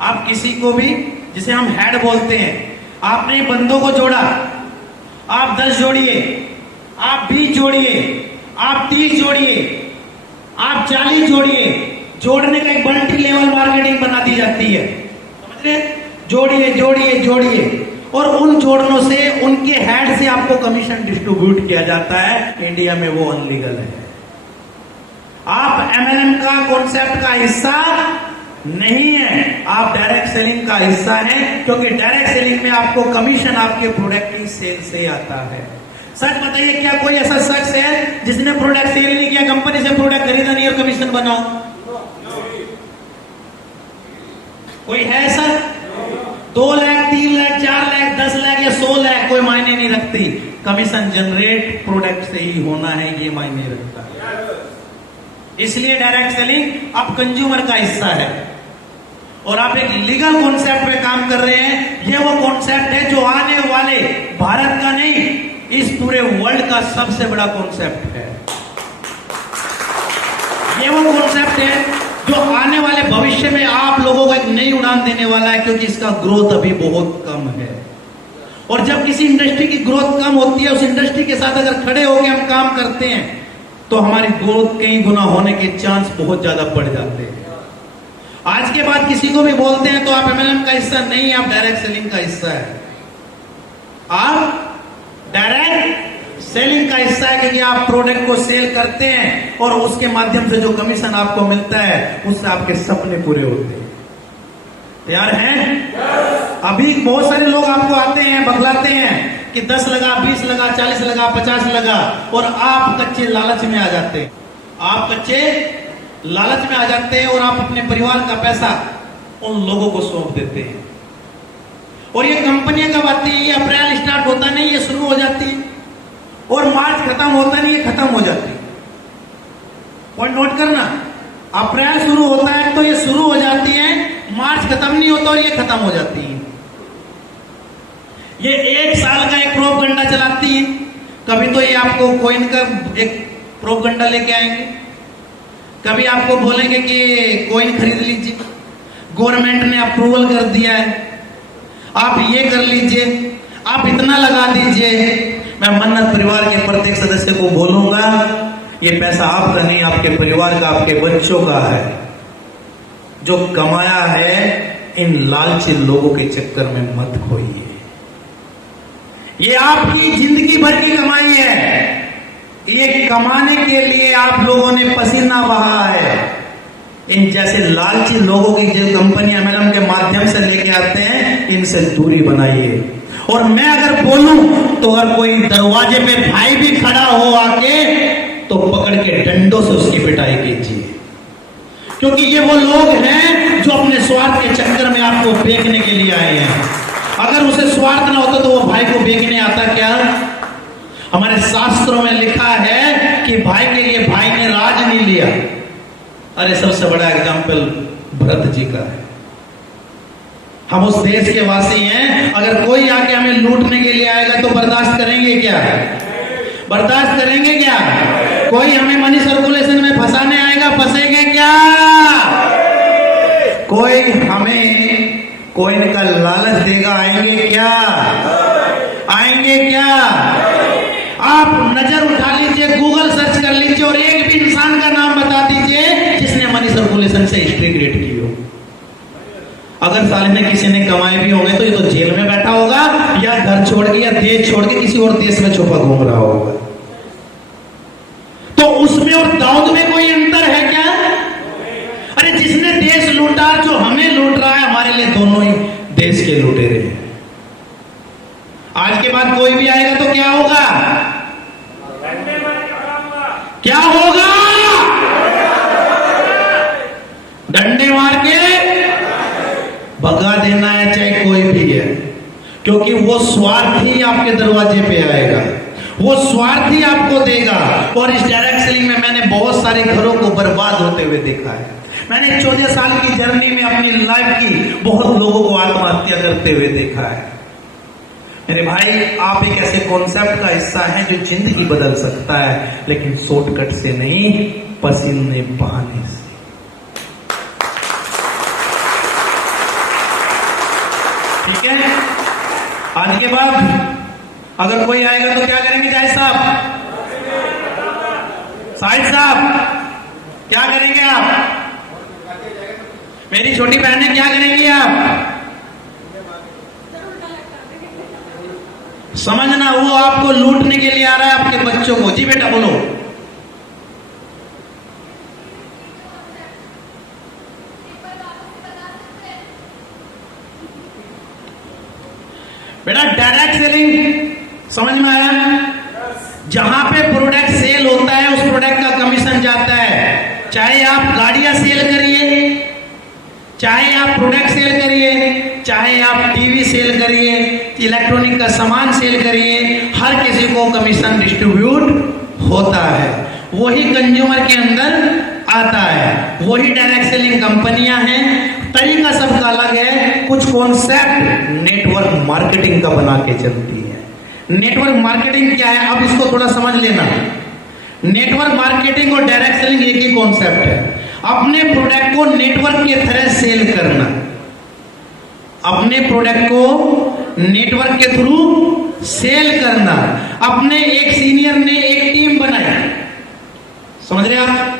आप किसी को भी, जिसे हम हेड बोलते हैं, आपने बंदों को जोड़ा, आप 10 जोड़िए, आप 20 जोड़िए, आप 30 जोड़िए, आप 40 जोड़िए, जोड़ने का एक मल्टी लेवल मार्केटिंग बना दी जाती है। समझ रहे? जोड़िए जोड़िए जोड़िए, और उन जोड़नों से उनके हेड से आपको कमीशन डिस्ट्रीब्यूट किया जाता है। इंडिया में वो अनलीगल है। आप MLM का कॉन्सेप्ट का हिस्सा नहीं है, आप डायरेक्ट सेलिंग का हिस्सा है, क्योंकि डायरेक्ट सेलिंग में आपको कमीशन आपके प्रोडक्ट की सेल से आता है। सच बताइए, क्या कोई ऐसा शख्स है जिसने प्रोडक्ट सेल नहीं किया, कंपनी से प्रोडक्ट खरीदा नहीं और कमीशन बनाओ? कोई है सर? 2 लाख, 3 लाख, 4 लाख, 10 लाख या 100 लाख कोई मायने नहीं रखती। कमीशन जनरेट प्रोडक्ट से ही होना है, ये मायने रखता है। इसलिए डायरेक्ट सेलिंग अब कंज्यूमर का हिस्सा है और आप एक लीगल कॉन्सेप्ट पे काम कर रहे हैं। ये वो कॉन्सेप्ट है जो आने वाले भारत का नहीं, इस पूरे वर्ल्ड का सबसे बड़ा कॉन्सेप्ट है। ये वो कॉन्सेप्ट है जो आने वाले भविष्य में आप लोगों को एक नई उड़ान देने वाला है, क्योंकि इसका ग्रोथ अभी बहुत कम है। और जब किसी इंडस्ट्री की ग्रोथ कम होती है, उस इंडस्ट्री के साथ अगर खड़े होकर हम काम करते हैं तो हमारी ग्रोथ कई गुना होने के चांस बहुत ज्यादा बढ़ जाते हैं। आज के बाद किसी को भी बोलते हैं तो आप MLM का हिस्सा नहीं, आप डायरेक्ट सेलिंग का हिस्सा है। आप डायरेक्ट सेलिंग का हिस्सा है, क्योंकि आप प्रोडक्ट को सेल करते हैं और उसके माध्यम से जो कमीशन आपको मिलता है उससे आपके सपने पूरे होते हैं। तैयार हैं? अभी बहुत सारे लोग आपको आते हैं, बखलाते हैं कि 10 लगा, 20 लगा, 40 लगा, 50 लगा, और आप कच्चे लालच में आ जाते हैं। आप कच्चे लालच में आ जाते हैं और आप अपने परिवार का पैसा उन लोगों को सौंप देते हैं। और ये कंपनियां कब आती है? ये अप्रैल स्टार्ट होता नहीं, ये शुरू हो जाती है, और मार्च खत्म होता नहीं, ये खत्म हो जाती है। पॉइंट नोट करना, अप्रैल शुरू होता है तो ये शुरू हो जाती है, मार्च खत्म नहीं होता और ये खत्म हो जाती है। ये 1 साल का एक प्रोपगंडा चलाती है। कभी तो ये आपको कॉइन का एक प्रोपगंडा लेके आएंगे, कभी आपको बोलेंगे कि कॉइन खरीद लीजिए, गवर्नमेंट ने अप्रूवल कर दिया है, आप ये कर लीजिए, आप इतना लगा दीजिए। मैं मन्नत परिवार के प्रत्येक सदस्य को बोलूंगा, ये पैसा आपका नहीं, आपके परिवार का, आपके बच्चों का है। जो कमाया है इन लालची लोगों के चक्कर में मत खोइए। ये आपकी जिंदगी भर की कमाई है। ये कमाने के लिए आप लोगों ने पसीना बहा है। इन जैसे लालची लोगों की जो कंपनी एमएलएम के माध्यम से लेके आते हैं, इनसे दूरी बनाइए। और मैं अगर बोलूं तो अगर कोई दरवाजे पे भाई भी खड़ा हो आके तो पकड़ के डंडों से उसकी पिटाई कीजिए, क्योंकि ये वो लोग हैं जो अपने स्वार्थ के चक्कर में आपको बेचने के लिए आए हैं। अगर उसे स्वार्थ ना होता तो वो भाई को बेचने आता क्या? हमारे शास्त्रों में लिखा है कि भाई के लिए भाई ने राज नहीं लिया। अरे सबसे बड़ा एग्जाम्पल भरत जी का है। हम उस देश के वासी हैं, अगर कोई आके हमें लूटने के लिए आएगा तो बर्दाश्त करेंगे क्या? बर्दाश्त करेंगे क्या? कोई हमें मनी सर्कुलेशन में फंसाने आएगा, फंसेंगे क्या? कोई हमें कॉइन का लालच देगा, आएंगे क्या? आएंगे क्या? आप नजर उठा लीजिए, गूगल सर्च कर लीजिए और एक भी इंसान का नाम बता दीजिए जिसने मनी सर्कुलेशन से हिस्ट्री क्रिएट की हो। अगर साले में किसी ने कमाए भी होंगे तो ये तो जेल में बैठा होगा, या घर छोड़ के या देश छोड़ के किसी और देश में छुपा घूम रहा होगा। तो उसमें और दाऊद में कोई अंतर है क्या? अरे जिसने देश लूटा, जो हमें लूट रहा है, हमारे लिए दोनों ही देश के लुटेरे हैं। आज के बाद कोई भी आएगा तो क्या होगा? क्या होगा? डंडे मार के भगा देना है, चाहे कोई भी है, क्योंकि वो स्वार्थी आपके दरवाजे पे आएगा, वो स्वार्थी आपको देगा। और इस डायरेक्ट सेलिंग में मैंने बहुत सारे घरों को बर्बाद होते हुए देखा है। मैंने 14 साल की जर्नी में अपनी लाइफ की बहुत लोगों को आत्महत्या करते हुए देखा है। मेरे भाई, आप एक ऐसे कॉन्सेप्ट का हिस्सा हैं जो जिंदगी बदल सकता है, लेकिन शॉर्टकट से नहीं, पसीने बहाने से। ठीक है? आज के बाद अगर कोई आएगा तो क्या करेंगे जाहिद साहब? साहिद साहब क्या करेंगे आप? मेरी छोटी बहनें क्या करेंगी आप? समझना, वो आपको लूटने के लिए आ रहा है, आपके बच्चों को। जी बेटा बोलो। बेटा डायरेक्ट सेलिंग समझ में आया? जहां पे प्रोडक्ट सेल होता है उस प्रोडक्ट का कमीशन जाता है। चाहे आप गाड़ियां सेल करिए, चाहे आप प्रोडक्ट सेल करिए, चाहे आप टीवी सेल करिए, इलेक्ट्रॉनिक का सामान सेल करिए, हर किसी को कमीशन डिस्ट्रीब्यूट होता है। वही कंज्यूमर के अंदर आता है, वही डायरेक्ट सेलिंग कंपनियां हैं। तरीका सबका अलग है। कुछ कॉन्सेप्ट नेटवर्क मार्केटिंग का बना के चलती है। नेटवर्क मार्केटिंग क्या है, अब इसको थोड़ा समझ लेना। नेटवर्क मार्केटिंग और डायरेक्ट सेलिंग एक ही कॉन्सेप्ट है। अपने प्रोडक्ट को नेटवर्क के तरह सेल करना, अपने प्रोडक्ट को नेटवर्क के थ्रू सेल करना। अपने एक सीनियर ने एक टीम बनाई, समझ रहे आप?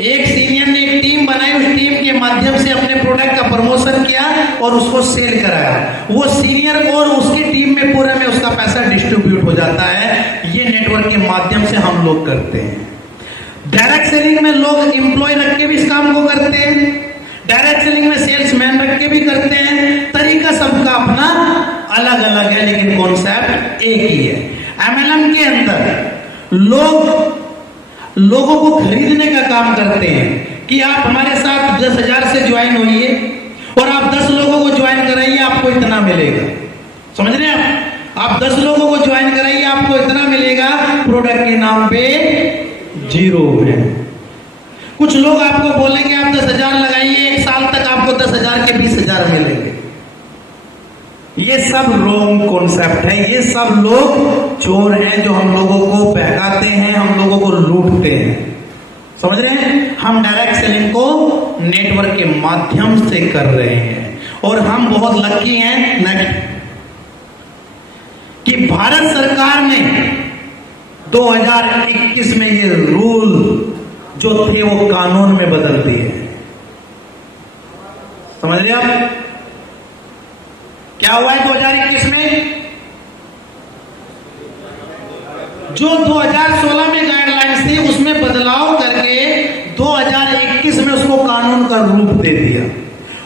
एक सीनियर ने एक टीम बनाई, उस टीम के माध्यम से अपने प्रोडक्ट का प्रमोशन किया और उसको सेल कराया। वो सीनियर और उसकी टीम में पूरे में उसका पैसा डिस्ट्रीब्यूट हो जाता है। ये नेटवर्क के माध्यम से हम लोग करते हैं। डायरेक्ट सेलिंग में लोग एम्प्लॉय रख के भी इस काम को करते हैं। डायरेक्ट सेलिंग में सेल्समैन रख के भी करते हैं, तरीका सबका अपना अलग अलग है, लेकिन कॉन्सेप्ट एक ही है। एमएलएम के अंदर लोगों को खरीदने का काम करते हैं कि आप हमारे साथ 10,000 से ज्वाइन होइए और आप 10 लोगों को ज्वाइन कराइए, आपको इतना मिलेगा। समझ रहे हैं आप 10 लोगों को ज्वाइन कराइए, आपको इतना मिलेगा। प्रोडक्ट के नाम पे 0 है। कुछ लोग आपको बोलेंगे आप 10,000 लगाइए, 1 साल तक आपको 10,000 के 20,000 मिलेंगे। ये सब रॉन्ग कॉन्सेप्ट है। ये सब लोग चोर हैं जो हम लोगों को बहकाते हैं, हम लोगों को लूटते हैं। समझ रहे हैं? हम डायरेक्ट सेलिंग को नेटवर्क के माध्यम से कर रहे हैं और हम बहुत लकी हैं कि भारत सरकार ने 2021 में ये रूल जो थे वो कानून में बदल दिए। समझ रहे आप क्या हुआ है 2021 में? जो 2016 में गाइडलाइंस थी उसमें बदलाव करके 2021 में उसको कानून का रूप दे दिया।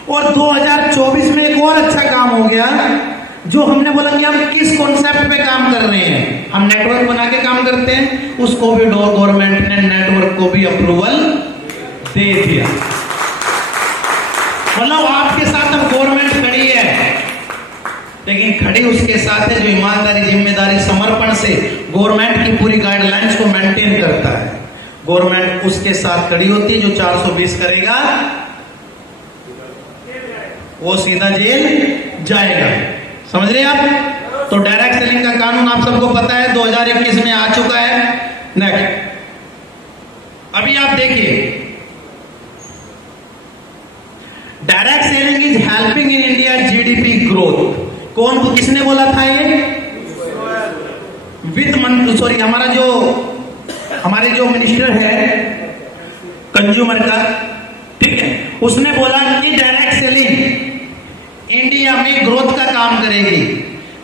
और 2024 में एक और अच्छा काम हो गया, जो हमने बोला कि हम किस कॉन्सेप्ट पे काम कर रहे हैं, हम नेटवर्क बना के काम करते हैं, उसको भी गवर्नमेंट ने नेटवर्क को भी अप्रूवल दे दिया। मतलब आपके साथ अब गवर्नमेंट खड़ी है, लेकिन खड़ी उसके साथ है जो ईमानदारी, जिम्मेदारी, समर्पण से गवर्नमेंट की पूरी गाइडलाइंस को मेंटेन करता है। गवर्नमेंट उसके साथ खड़ी होती है। जो 420 करेगा वो सीधा जेल जाएगा। समझ रहे आप? तो डायरेक्ट सेलिंग का कानून आप सबको पता है, 2021 में आ चुका है। नेक्स्ट, अभी आप देखिए, direct selling is helping in India GDP growth. कौन, किसने बोला था ये? वित्त मंत्री, सॉरी, हमारे जो मिनिस्टर है कंज्यूमर का, ठीक है, उसने बोला कि डायरेक्ट सेलिंग इंडिया में ग्रोथ का काम करेगी,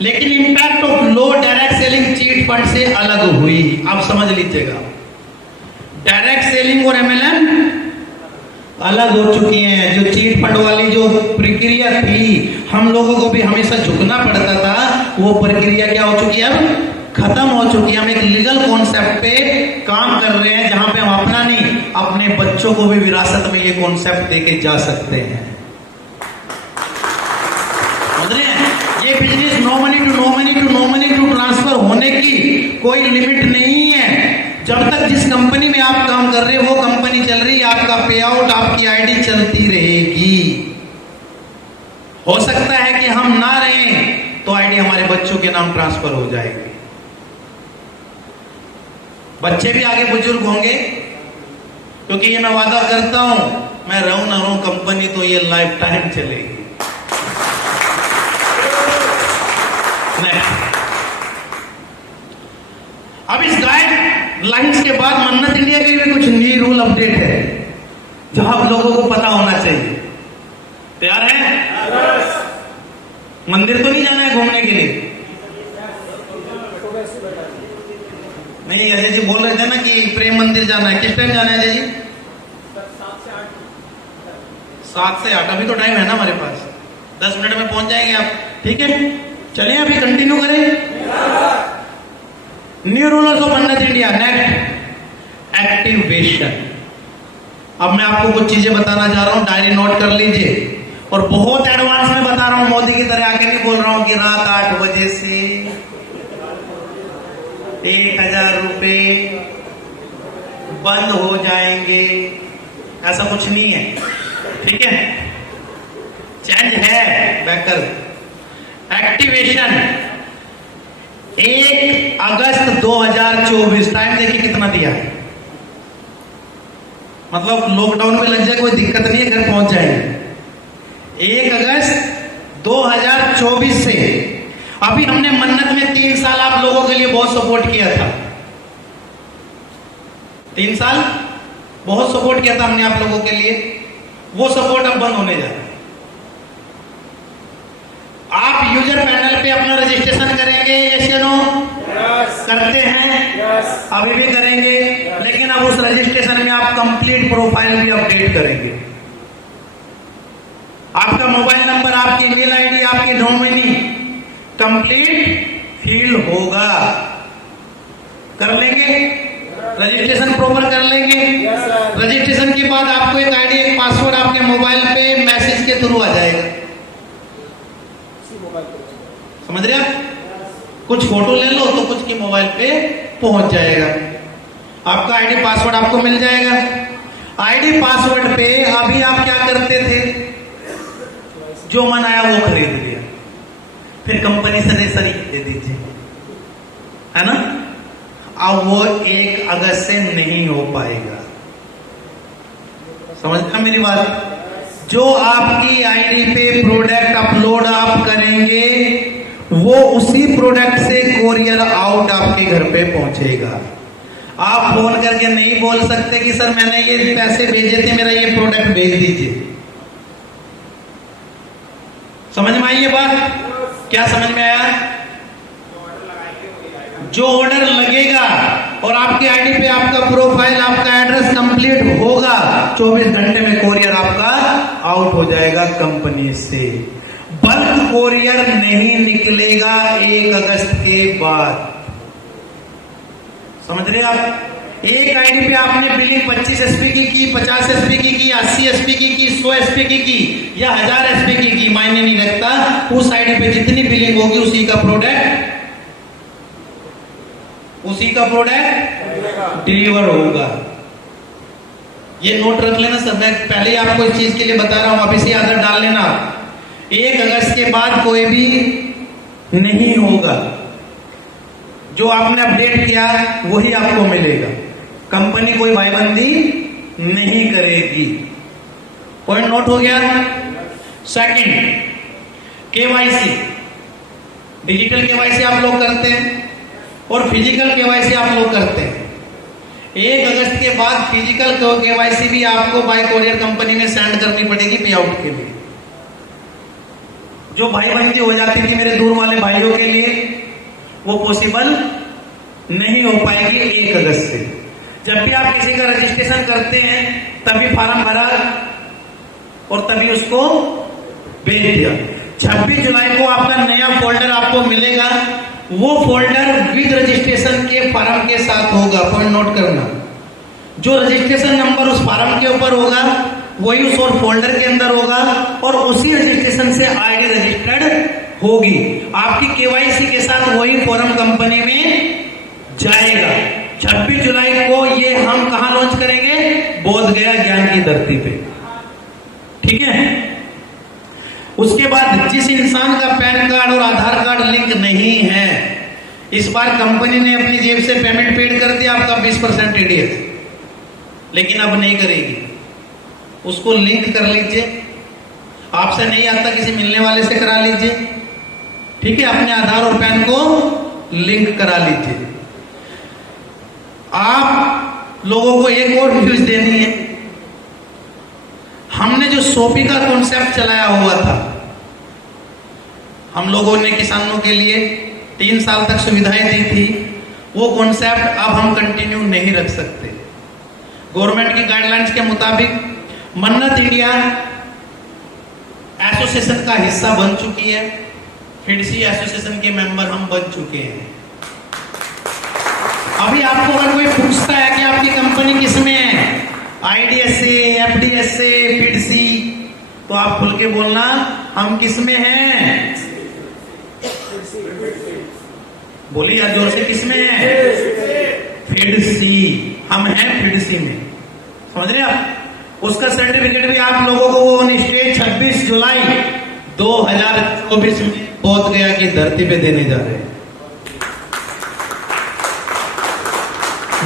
लेकिन impact of low direct selling chit fund से अलग हुई। आप समझ लीजिएगा, डायरेक्ट सेलिंग और एमएलएम अलग हो चुकी हैं। जो चीट फंड वाली जो प्रक्रिया थी, हम लोगों को भी हमेशा झुकना पड़ता था, वो प्रक्रिया क्या हो चुकी है? अब खत्म हो चुकी है। हम एक लीगल कॉन्सेप्ट पे काम कर रहे हैं, जहां पे हम अपना नहीं, अपने बच्चों को भी विरासत में ये कॉन्सेप्ट देके जा सकते हैं। ये business no money to transfer होने की कोई लिमिट नहीं है। जब तक जिस कंपनी में आप काम कर रहे हैं वो कंपनी चल रही है, आपका पे आउट, आपकी आईडी चलती रहेगी। हो सकता है कि हम ना रहें तो आईडी हमारे बच्चों के नाम ट्रांसफर हो जाएगी। बच्चे भी आगे बुजुर्ग होंगे, क्योंकि ये मैं वादा करता हूं, मैं रहूं ना रहूं, कंपनी तो ये लाइफ टाइम चलेगी। अब इस गाइडलाइंस के बाद मन्नत इंडिया के भी कुछ नई रूल अपडेट है जो आप लोगों को पता होना चाहिए। तैयार है? मंदिर तो नहीं जाना है घूमने के लिए? नहीं, अजय जी बोल रहे थे ना कि प्रेम मंदिर जाना है। किस टाइम जाना है अजय जी? 7 से 8। अभी तो टाइम है ना हमारे पास, 10 मिनट में पहुंच जाएंगे आप। ठीक है, चलिए अभी कंटिन्यू करें। न्यू रूल्स ऑफ मन्नत इंडिया, नेट एक्टिवेशन। अब मैं आपको कुछ चीजें बताना जा रहा हूं, डायरी नोट कर लीजिए। और बहुत एडवांस में बता रहा हूं, मोदी की तरह आके नहीं बोल रहा हूं कि रात 8 बजे से 1,000 रुपए बंद हो जाएंगे, ऐसा कुछ नहीं है। ठीक है, चेंज है बैकर। एक्टिवेशन 1 अगस्त 2024। टाइम देखिए कितना दिया है, मतलब लॉकडाउन में लग जाए कोई दिक्कत नहीं है, घर पहुंच जाएंगे। 1 अगस्त 2024 से। अभी हमने मन्नत में 3 साल आप लोगों के लिए बहुत सपोर्ट किया था। 3 साल बहुत सपोर्ट किया था हमने आप लोगों के लिए, वो सपोर्ट अब बंद होने जा रहा है। आप यूजर पैनल पे अपना रजिस्ट्रेशन करेंगे, यस या नो? करते हैं, अभी भी करेंगे, लेकिन अब उस रजिस्ट्रेशन में आप कंप्लीट प्रोफाइल भी अपडेट करेंगे। आपका मोबाइल नंबर, आपकी ईमेल आईडी, आपकी नॉमिनी कंप्लीट फील होगा। कर लेंगे, रजिस्ट्रेशन प्रॉपर कर लेंगे। रजिस्ट्रेशन के बाद आपको एक आईडी, एक पासवर्ड आपके मोबाइल पे मैसेज के थ्रू आ जाएगा। समझ रहे आप? कुछ फोटो ले लो तो कुछ की मोबाइल पे पहुंच जाएगा। आपका आईडी पासवर्ड आपको मिल जाएगा। आईडी पासवर्ड पे अभी आप क्या करते थे, जो मन आया वो खरीद लिया, फिर कंपनी से रेसर दे दीजिए, है ना? अब वो 1 अगस्त से नहीं हो पाएगा। समझना मेरी बात? जो आपकी आईडी पे प्रोडक्ट अपलोड आप करेंगे वो उसी प्रोडक्ट से कोरियर आउट आपके घर पे पहुंचेगा। आप फोन करके नहीं बोल सकते कि सर मैंने ये पैसे भेजे थे, मेरा ये प्रोडक्ट भेज दीजिए। समझ में आई ये बात? क्या समझ में आया? जो ऑर्डर लगेगा और आपकी आईडी पे आपका प्रोफाइल, आपका एड्रेस कंप्लीट होगा, 24 घंटे में कोरियर आपका आउट हो जाएगा कंपनी से। बल्क कोरियर नहीं निकलेगा 1 अगस्त के बाद। समझ रहे आप? एक आईडी पे आपने बिलिंग 25 एसपी की 50 एसपी की 80 एसपी की 100 एसपी की या 1000 एसपी की, मायने नहीं रखता। उस आईडी पे जितनी बिलिंग होगी उसी का प्रोडक्ट डिलीवर होगा। ये नोट रख लेना सब। मैं पहले ही आपको इस चीज के लिए बता रहा हूं, आप इसी आदत डाल लेना। 1 अगस्त के बाद कोई भी नहीं होगा। जो आपने अपडेट किया वही आपको मिलेगा। कंपनी कोई भाईबंदी नहीं करेगी। पॉइंट नोट हो गया? Second, KYC. डिजिटल केवाईसी आप लोग करते हैं और फिजिकल केवाईसी आप लोग करते हैं। 1 अगस्त के बाद फिजिकल केवाईसी भी आपको बाय कोरियर कंपनी में सेंड करनी पड़ेगी पे आउट के लिए। जो भाईबंदी हो जाती थी मेरे दूर वाले भाइयों के लिए, वो पॉसिबल नहीं हो पाएगी 1 अगस्त से। जब भी आप किसी का रजिस्ट्रेशन करते हैं तभी फॉर्म भरा और तभी उसको भेज दिया। 26 जुलाई को आपका नया फोल्डर आपको मिलेगा। वो फोल्डर विद रजिस्ट्रेशन के फॉर्म के साथ होगा। पॉइंट नोट करना। जो रजिस्ट्रेशन नंबर उस फॉर्म के ऊपर होगा वही उस और फोल्डर के अंदर होगा और उसी रजिस्ट्रेशन से आईडी रजिस्टर्ड होगी। आपकी केवाईसी के साथ वही फॉर्म कंपनी में जाएगा। 26 जुलाई को ये हम कहां लॉन्च करेंगे? बोध गया ज्ञान की धरती पे। ठीक है? उसके बाद जिस इंसान का पैन कार्ड और आधार कार्ड लिंक नहीं है, इस बार कंपनी ने अपनी जेब से पेमेंट पेड कर दिया आपका 20% टीडीएस, लेकिन अब नहीं करेगी। उसको लिंक कर लीजिए। आपसे नहीं आता किसी मिलने वाले से करा लीजिए। ठीक है? अपने आधार और पैन को लिंक करा लीजिए। आप लोगों को एक और न्यूज देनी है। हमने जो सोपी का कॉन्सेप्ट चलाया हुआ था, हम लोगों ने किसानों के लिए 3 साल तक सुविधाएं दी थी, वो कॉन्सेप्ट अब हम कंटिन्यू नहीं रख सकते। गवर्नमेंट की गाइडलाइंस के मुताबिक मन्नत इंडिया एसोसिएशन का हिस्सा बन चुकी है। फिडसी एसोसिएशन के मेंबर हम बन चुके हैं। अभी आपको अगर कोई पूछता है कि आपकी कंपनी किसमें है, आईडीएसए, एफडीएसए, फिडसी, तो आप खुल के बोलना हम किसमें हैं। बोलिए यार जोर से, किसमें है? फिडसी। हम हैं फिडसी में। समझ रहे आप? उसका सर्टिफिकेट भी आप लोगों को ऑन स्टेज 26 जुलाई 2024 में बोध गया की धरती पे देने जा रहे हैं।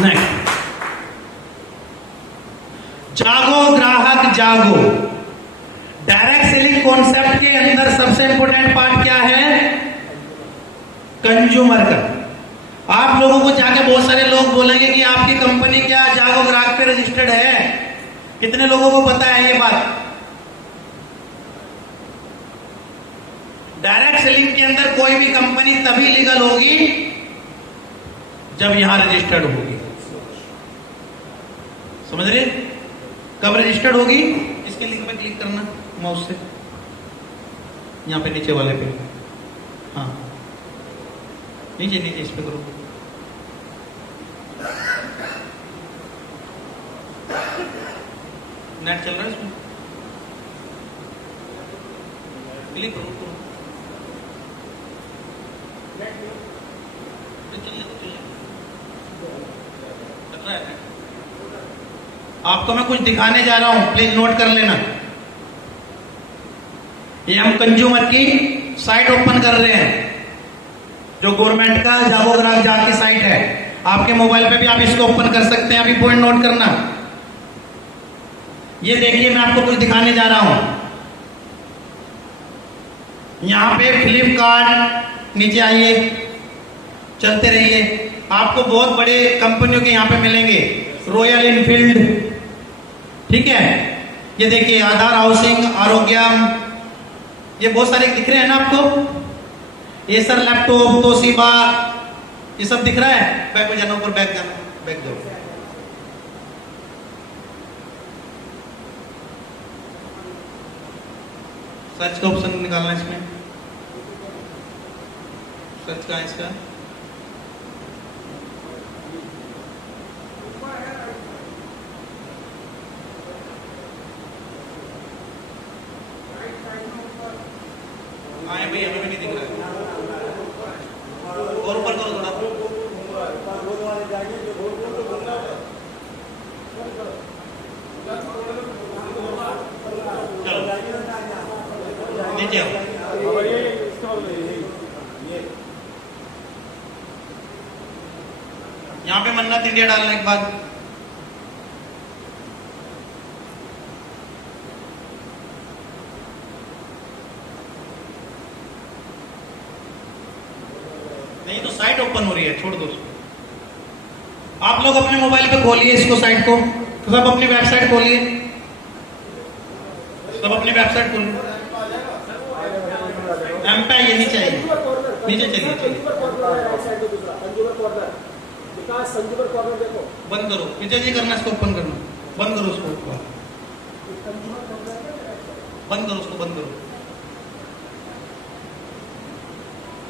नेक्स्ट, जागो ग्राहक जागो। डायरेक्ट सेलिंग कॉन्सेप्ट के अंदर सबसे इंपॉर्टेंट पार्ट क्या है? कंज्यूमर का। आप लोगों को जाके बहुत सारे लोग बोलेंगे कि आपकी कंपनी क्या जागो ग्राहक पे रजिस्टर्ड है। कितने लोगों को पता है ये बात? डायरेक्ट सेलिंग के अंदर कोई भी कंपनी तभी लीगल होगी जब यहां रजिस्टर्ड होगी। समझ रहे? कब रजिस्टर्ड होगी? इसके लिंक पे क्लिक करना माउस से। यहाँ पे नीचे वाले पे, हाँ नीचे नीचे इस पे करो। नेट चल रहा है इसमें, क्लिक करो तो चल रहा है। आपको मैं कुछ दिखाने जा रहा हूं, प्लीज नोट कर लेना। ये हम कंज्यूमर की साइट ओपन कर रहे हैं, जो गवर्नमेंट का जागो ग्राहक जाग की साइट है। आपके मोबाइल पे भी आप इसको ओपन कर सकते हैं। अभी पॉइंट नोट करना। ये देखिए, मैं आपको कुछ दिखाने जा रहा हूं। यहां पे फ्लिपकार्ट, नीचे आइए, चलते रहिए। आपको बहुत बड़े कंपनियों के यहां पे मिलेंगे, रॉयल इनफील्ड, ठीक है। ये देखिए आधार हाउसिंग, आरोग्यम, ये बहुत सारे दिख रहे हैं ना आपको। ये सर लैपटॉप, तोशिबा, ये सब दिख रहा है। बैक में जाना, ऊपर बैक जाना, बैक जाओ। सर्च का ऑप्शन निकालना इसमें। सर्च का इसका आए भाई, हमें भी नहीं दिख रहा है। और ऊपर करो थोड़ा। चलो नीचे आओ। यहाँ पे मन्नत इंडिया डालने के बाद नहीं तो साइट ओपन हो रही है, छोड़ दो उसको। आप लोग अपने मोबाइल पे खोलिए इसको, साइट को। सब अपनी वेबसाइट खोलिए, सब अपनी वेबसाइट खोलिए। एम पे आइए, नीचे आइए, नीचे चलिए। बंद करो विजय जी, करना इसको ओपन करना। बंद करो उसको, बंद करो उसको, बंद करो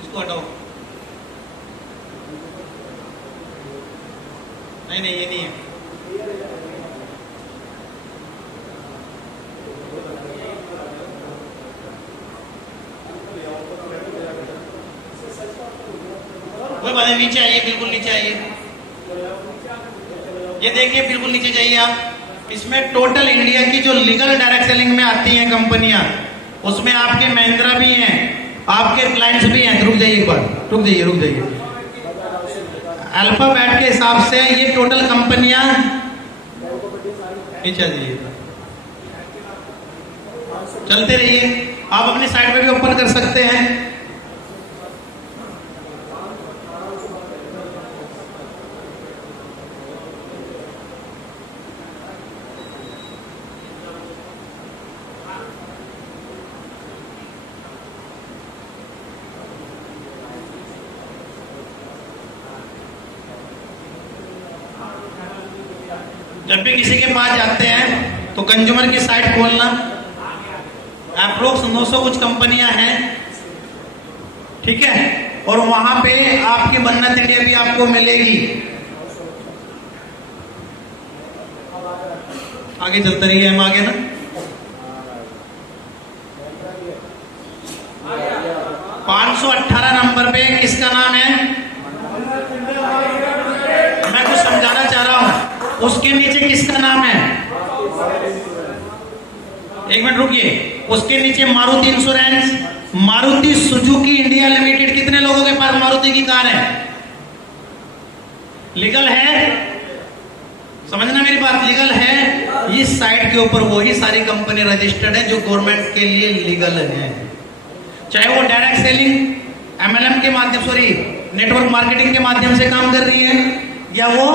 इसको, हटाओ। नहीं नहीं, ये नहीं है। कोई बात नहीं, नीचे आइए, बिल्कुल नीचे आइए। ये देखिए, बिल्कुल नीचे जाइए आप। इसमें टोटल इंडिया की जो लीगल डायरेक्ट सेलिंग में आती हैं कंपनियां, उसमें आपके महिंद्रा भी हैं, आपके क्लाइंट्स भी हैं। रुक जाइए एक बार, रुक जाइए, रुक जाइए। अल्फाबेट के हिसाब से ये टोटल कंपनियां, नीचे आ जाइए, चलते रहिए। आप अपनी साइट पे भी ओपन कर सकते हैं। जब भी किसी के पास जाते हैं तो कंज्यूमर की साइट खोलना। अप्रोक्स 900 कुछ कंपनियां हैं, ठीक है। और वहां पे आपकी मन्नत इंडिया भी आपको मिलेगी। आगे चलते रहिए, हम आगे ना। पांच 518 नंबर पे किसका नाम है? मैं कुछ समझाना चाह रहा हूं। उसके नीचे किसका नाम है? एक मिनट रुकिए। उसके नीचे Maruti insurance, Maruti Suzuki India limited. कितने लोगों के पास मारुति की कार है? लीगल है? समझना मेरी बात, लीगल है। इस साइट के ऊपर वही सारी कंपनी रजिस्टर्ड है जो गवर्नमेंट के लिए लीगल है। चाहे वो डायरेक्ट सेलिंग, एमएलएम के माध्यम, सॉरी नेटवर्क मार्केटिंग के माध्यम से काम कर रही है, या वो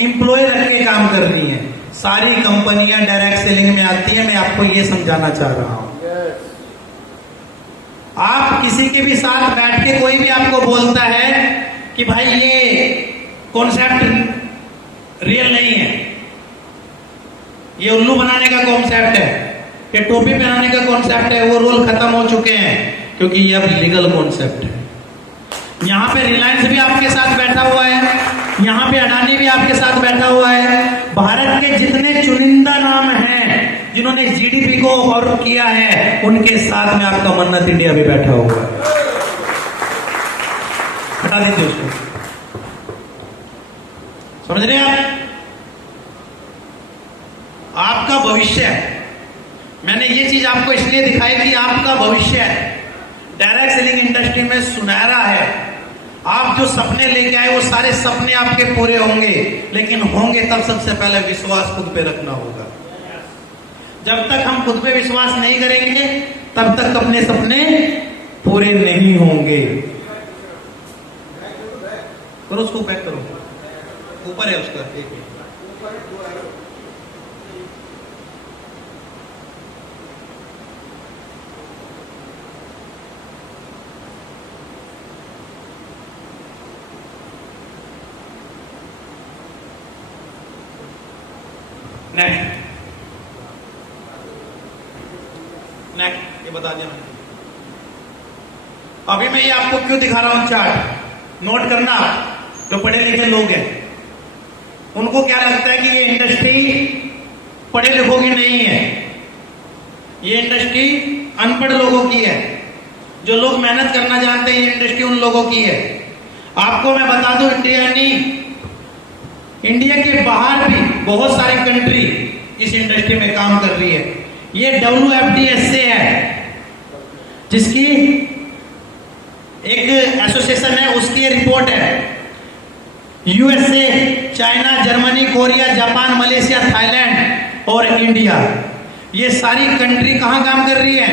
इंप्लॉय रख के काम कर रही है। सारी कंपनियां डायरेक्ट सेलिंग में आती है। मैं आपको ये समझाना चाह रहा हूं। आप किसी के भी साथ बैठ के, कोई भी आपको बोलता है कि भाई ये कॉन्सेप्ट रियल नहीं है, ये उल्लू बनाने का कॉन्सेप्ट है, ये टोपी पहनाने का कॉन्सेप्ट है, वो रोल खत्म हो चुके हैं, क्योंकि ये अब लीगल कॉन्सेप्ट है। यहाँ पे रिलायंस भी आपके साथ बैठा हुआ है, यहाँ पे अडानी भी आपके साथ बैठा हुआ है। भारत के जितने चुनिंदा नाम हैं जिन्होंने जीडीपी को और किया है, उनके साथ में आपका मन्नत इंडिया भी बैठा हुआ है। हटा दीजिए उसको, समझ रहे हैं आप? आपका भविष्य है, मैंने ये चीज आपको इसलिए दिखाई कि आपका भविष्य है डायरेक्ट सेलिंग इंडस्ट्री में सुनहरा है। आप जो सपने लेके आए वो सारे सपने आपके पूरे होंगे, लेकिन होंगे तब सबसे पहले विश्वास खुद पे रखना होगा। जब तक हम खुद पे विश्वास नहीं करेंगे तब तक अपने सपने पूरे नहीं होंगे। करो उसको पैक करो, ऊपर है उसका एक नेक्स्ट ये बता दिया मैंने। अभी मैं ये आपको क्यों दिखा रहा हूं चार्ट, नोट करना। जो पढ़े लिखे लोग हैं उनको क्या लगता है कि ये इंडस्ट्री पढ़े लिखों की नहीं है, ये इंडस्ट्री अनपढ़ लोगों की है। जो लोग मेहनत करना जानते हैं ये इंडस्ट्री उन लोगों की है। आपको मैं बता दूं, इंडिया के बाहर भी बहुत सारी कंट्री इस इंडस्ट्री में काम कर रही है। ये WFDSA है, जिसकी एक एसोसिएशन है, उसकी ये रिपोर्ट है। USA, China, Germany, Korea, Japan, Malaysia, Thailand और इंडिया, ये सारी कंट्री कहां काम कर रही है?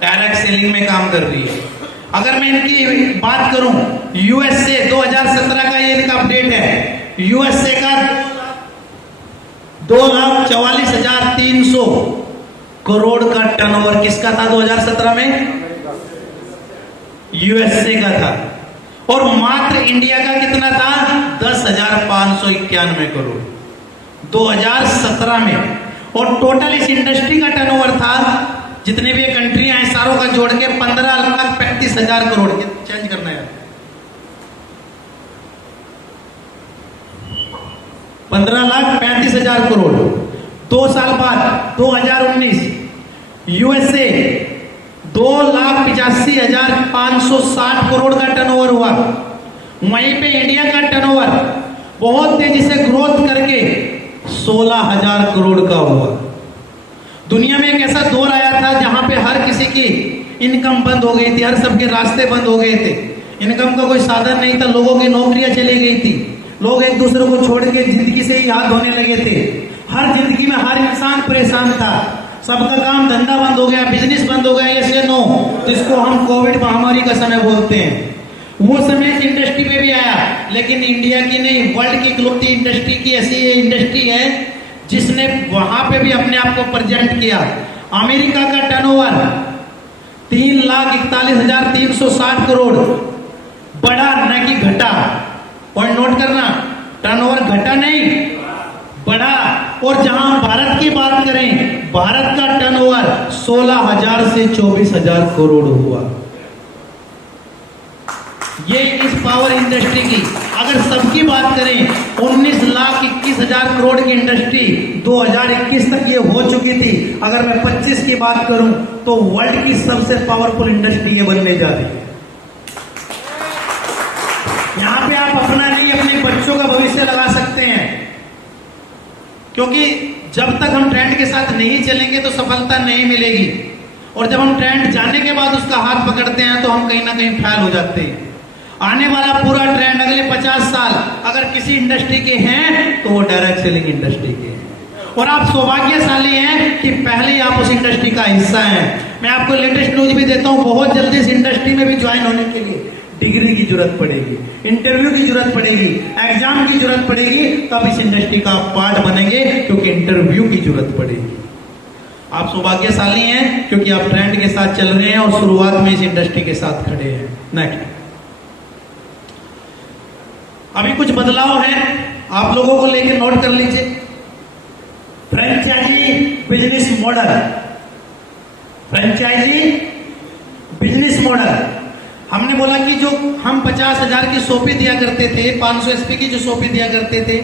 डायरेक्ट सेलिंग में काम कर रही है। अगर मैं इनकी बात करूं, USA 2017 का ये इनका अपडेट है। USA का 2,44,300 करोड़ का टर्नओवर किसका था 2017 में? USA का था। और मात्र इंडिया का कितना था? 10,591 करोड़ 2017 में। और टोटल इस इंडस्ट्री का टर्नओवर था, जितने भी कंट्रियां हैं सारों का जोड़ के 15,35,000 करोड़। चेंज करना है, 15,35,000 करोड़। 2 साल बाद 2019 USA 2,85,560 करोड़ का टर्नओवर हुआ। वहीं पे इंडिया का टर्नओवर बहुत तेजी से ग्रोथ करके 16,000 करोड़ का हुआ। दुनिया में एक ऐसा दौर आया था जहां पे हर किसी की इनकम बंद हो गई थी, हर सबके रास्ते बंद हो गए थे, इनकम का कोई साधन नहीं था, लोगों की नौकरियां चली गई थी, लोग एक दूसरे को छोड़ के जिंदगी से ही हाथ धोने लगे थे। हर जिंदगी में हर इंसान परेशान था, सबका काम धंधा बंद हो गया, बिजनेस बंद हो गया, ऐसे नो, जिसको हम कोविड महामारी का समय बोलते हैं। वो समय इस इंडस्ट्री में भी आया, लेकिन इंडिया की नहीं, वर्ल्ड की इकलौती इंडस्ट्री की ऐसी इंडस्ट्री है जिसने वहां पे भी अपने आप को प्रेजेंट किया। अमेरिका का टर्नओवर 3,41,360 करोड़, बढ़ा न कि घटा। पॉइंट नोट करना, टर्नओवर घटा नहीं, बढ़ा। और जहां हम भारत की बात करें, भारत का टर्नओवर 16,000 से 24,000 करोड़ हुआ। ये इस पावर इंडस्ट्री की अगर सबकी बात करें, 19,21,000 करोड़ की इंडस्ट्री 2021 तक ये हो चुकी थी। अगर मैं 25 की बात करूं तो वर्ल्ड की सबसे पावरफुल इंडस्ट्री ये बनने जा रही है। यहां पे आप अपना नहीं, अपने बच्चों का भविष्य लगा सकते हैं, क्योंकि जब तक हम ट्रेंड के साथ नहीं चलेंगे तो सफलता नहीं मिलेगी। और जब हम ट्रेंड जाने के बाद उसका हाथ पकड़ते हैं तो हम कहीं ना कहीं फेल हो जाते हैं। आने वाला पूरा ट्रेंड अगले 50 साल अगर किसी इंडस्ट्री के हैं तो वो डायरेक्ट सेलिंग इंडस्ट्री के हैं। और आप सौभाग्यशाली हैं कि पहले ही आप उस इंडस्ट्री का हिस्सा हैं। मैं आपको लेटेस्ट न्यूज भी देता हूं, बहुत जल्दी इस इंडस्ट्री में भी ज्वाइन होने के लिए डिग्री की जरूरत पड़ेगी, इंटरव्यू की जरूरत पड़ेगी, एग्जाम की जरूरत पड़ेगी, तब इस इंडस्ट्री का पार्ट बनेंगे, क्योंकि इंटरव्यू की जरूरत पड़ेगी। आप सौभाग्यशाली हैं क्योंकि आप ट्रेंड के साथ चल रहे हैं और शुरुआत में इस इंडस्ट्री के साथ खड़े हैं। नेक्स्ट, अभी कुछ बदलाव है, आप लोगों को लेकर नोट कर लीजिए। Franchisee business model, franchisee business model. हमने बोला कि जो हम 50,000 की सोपी दिया करते थे, 500 एसपी की जो सोपी दिया करते थे,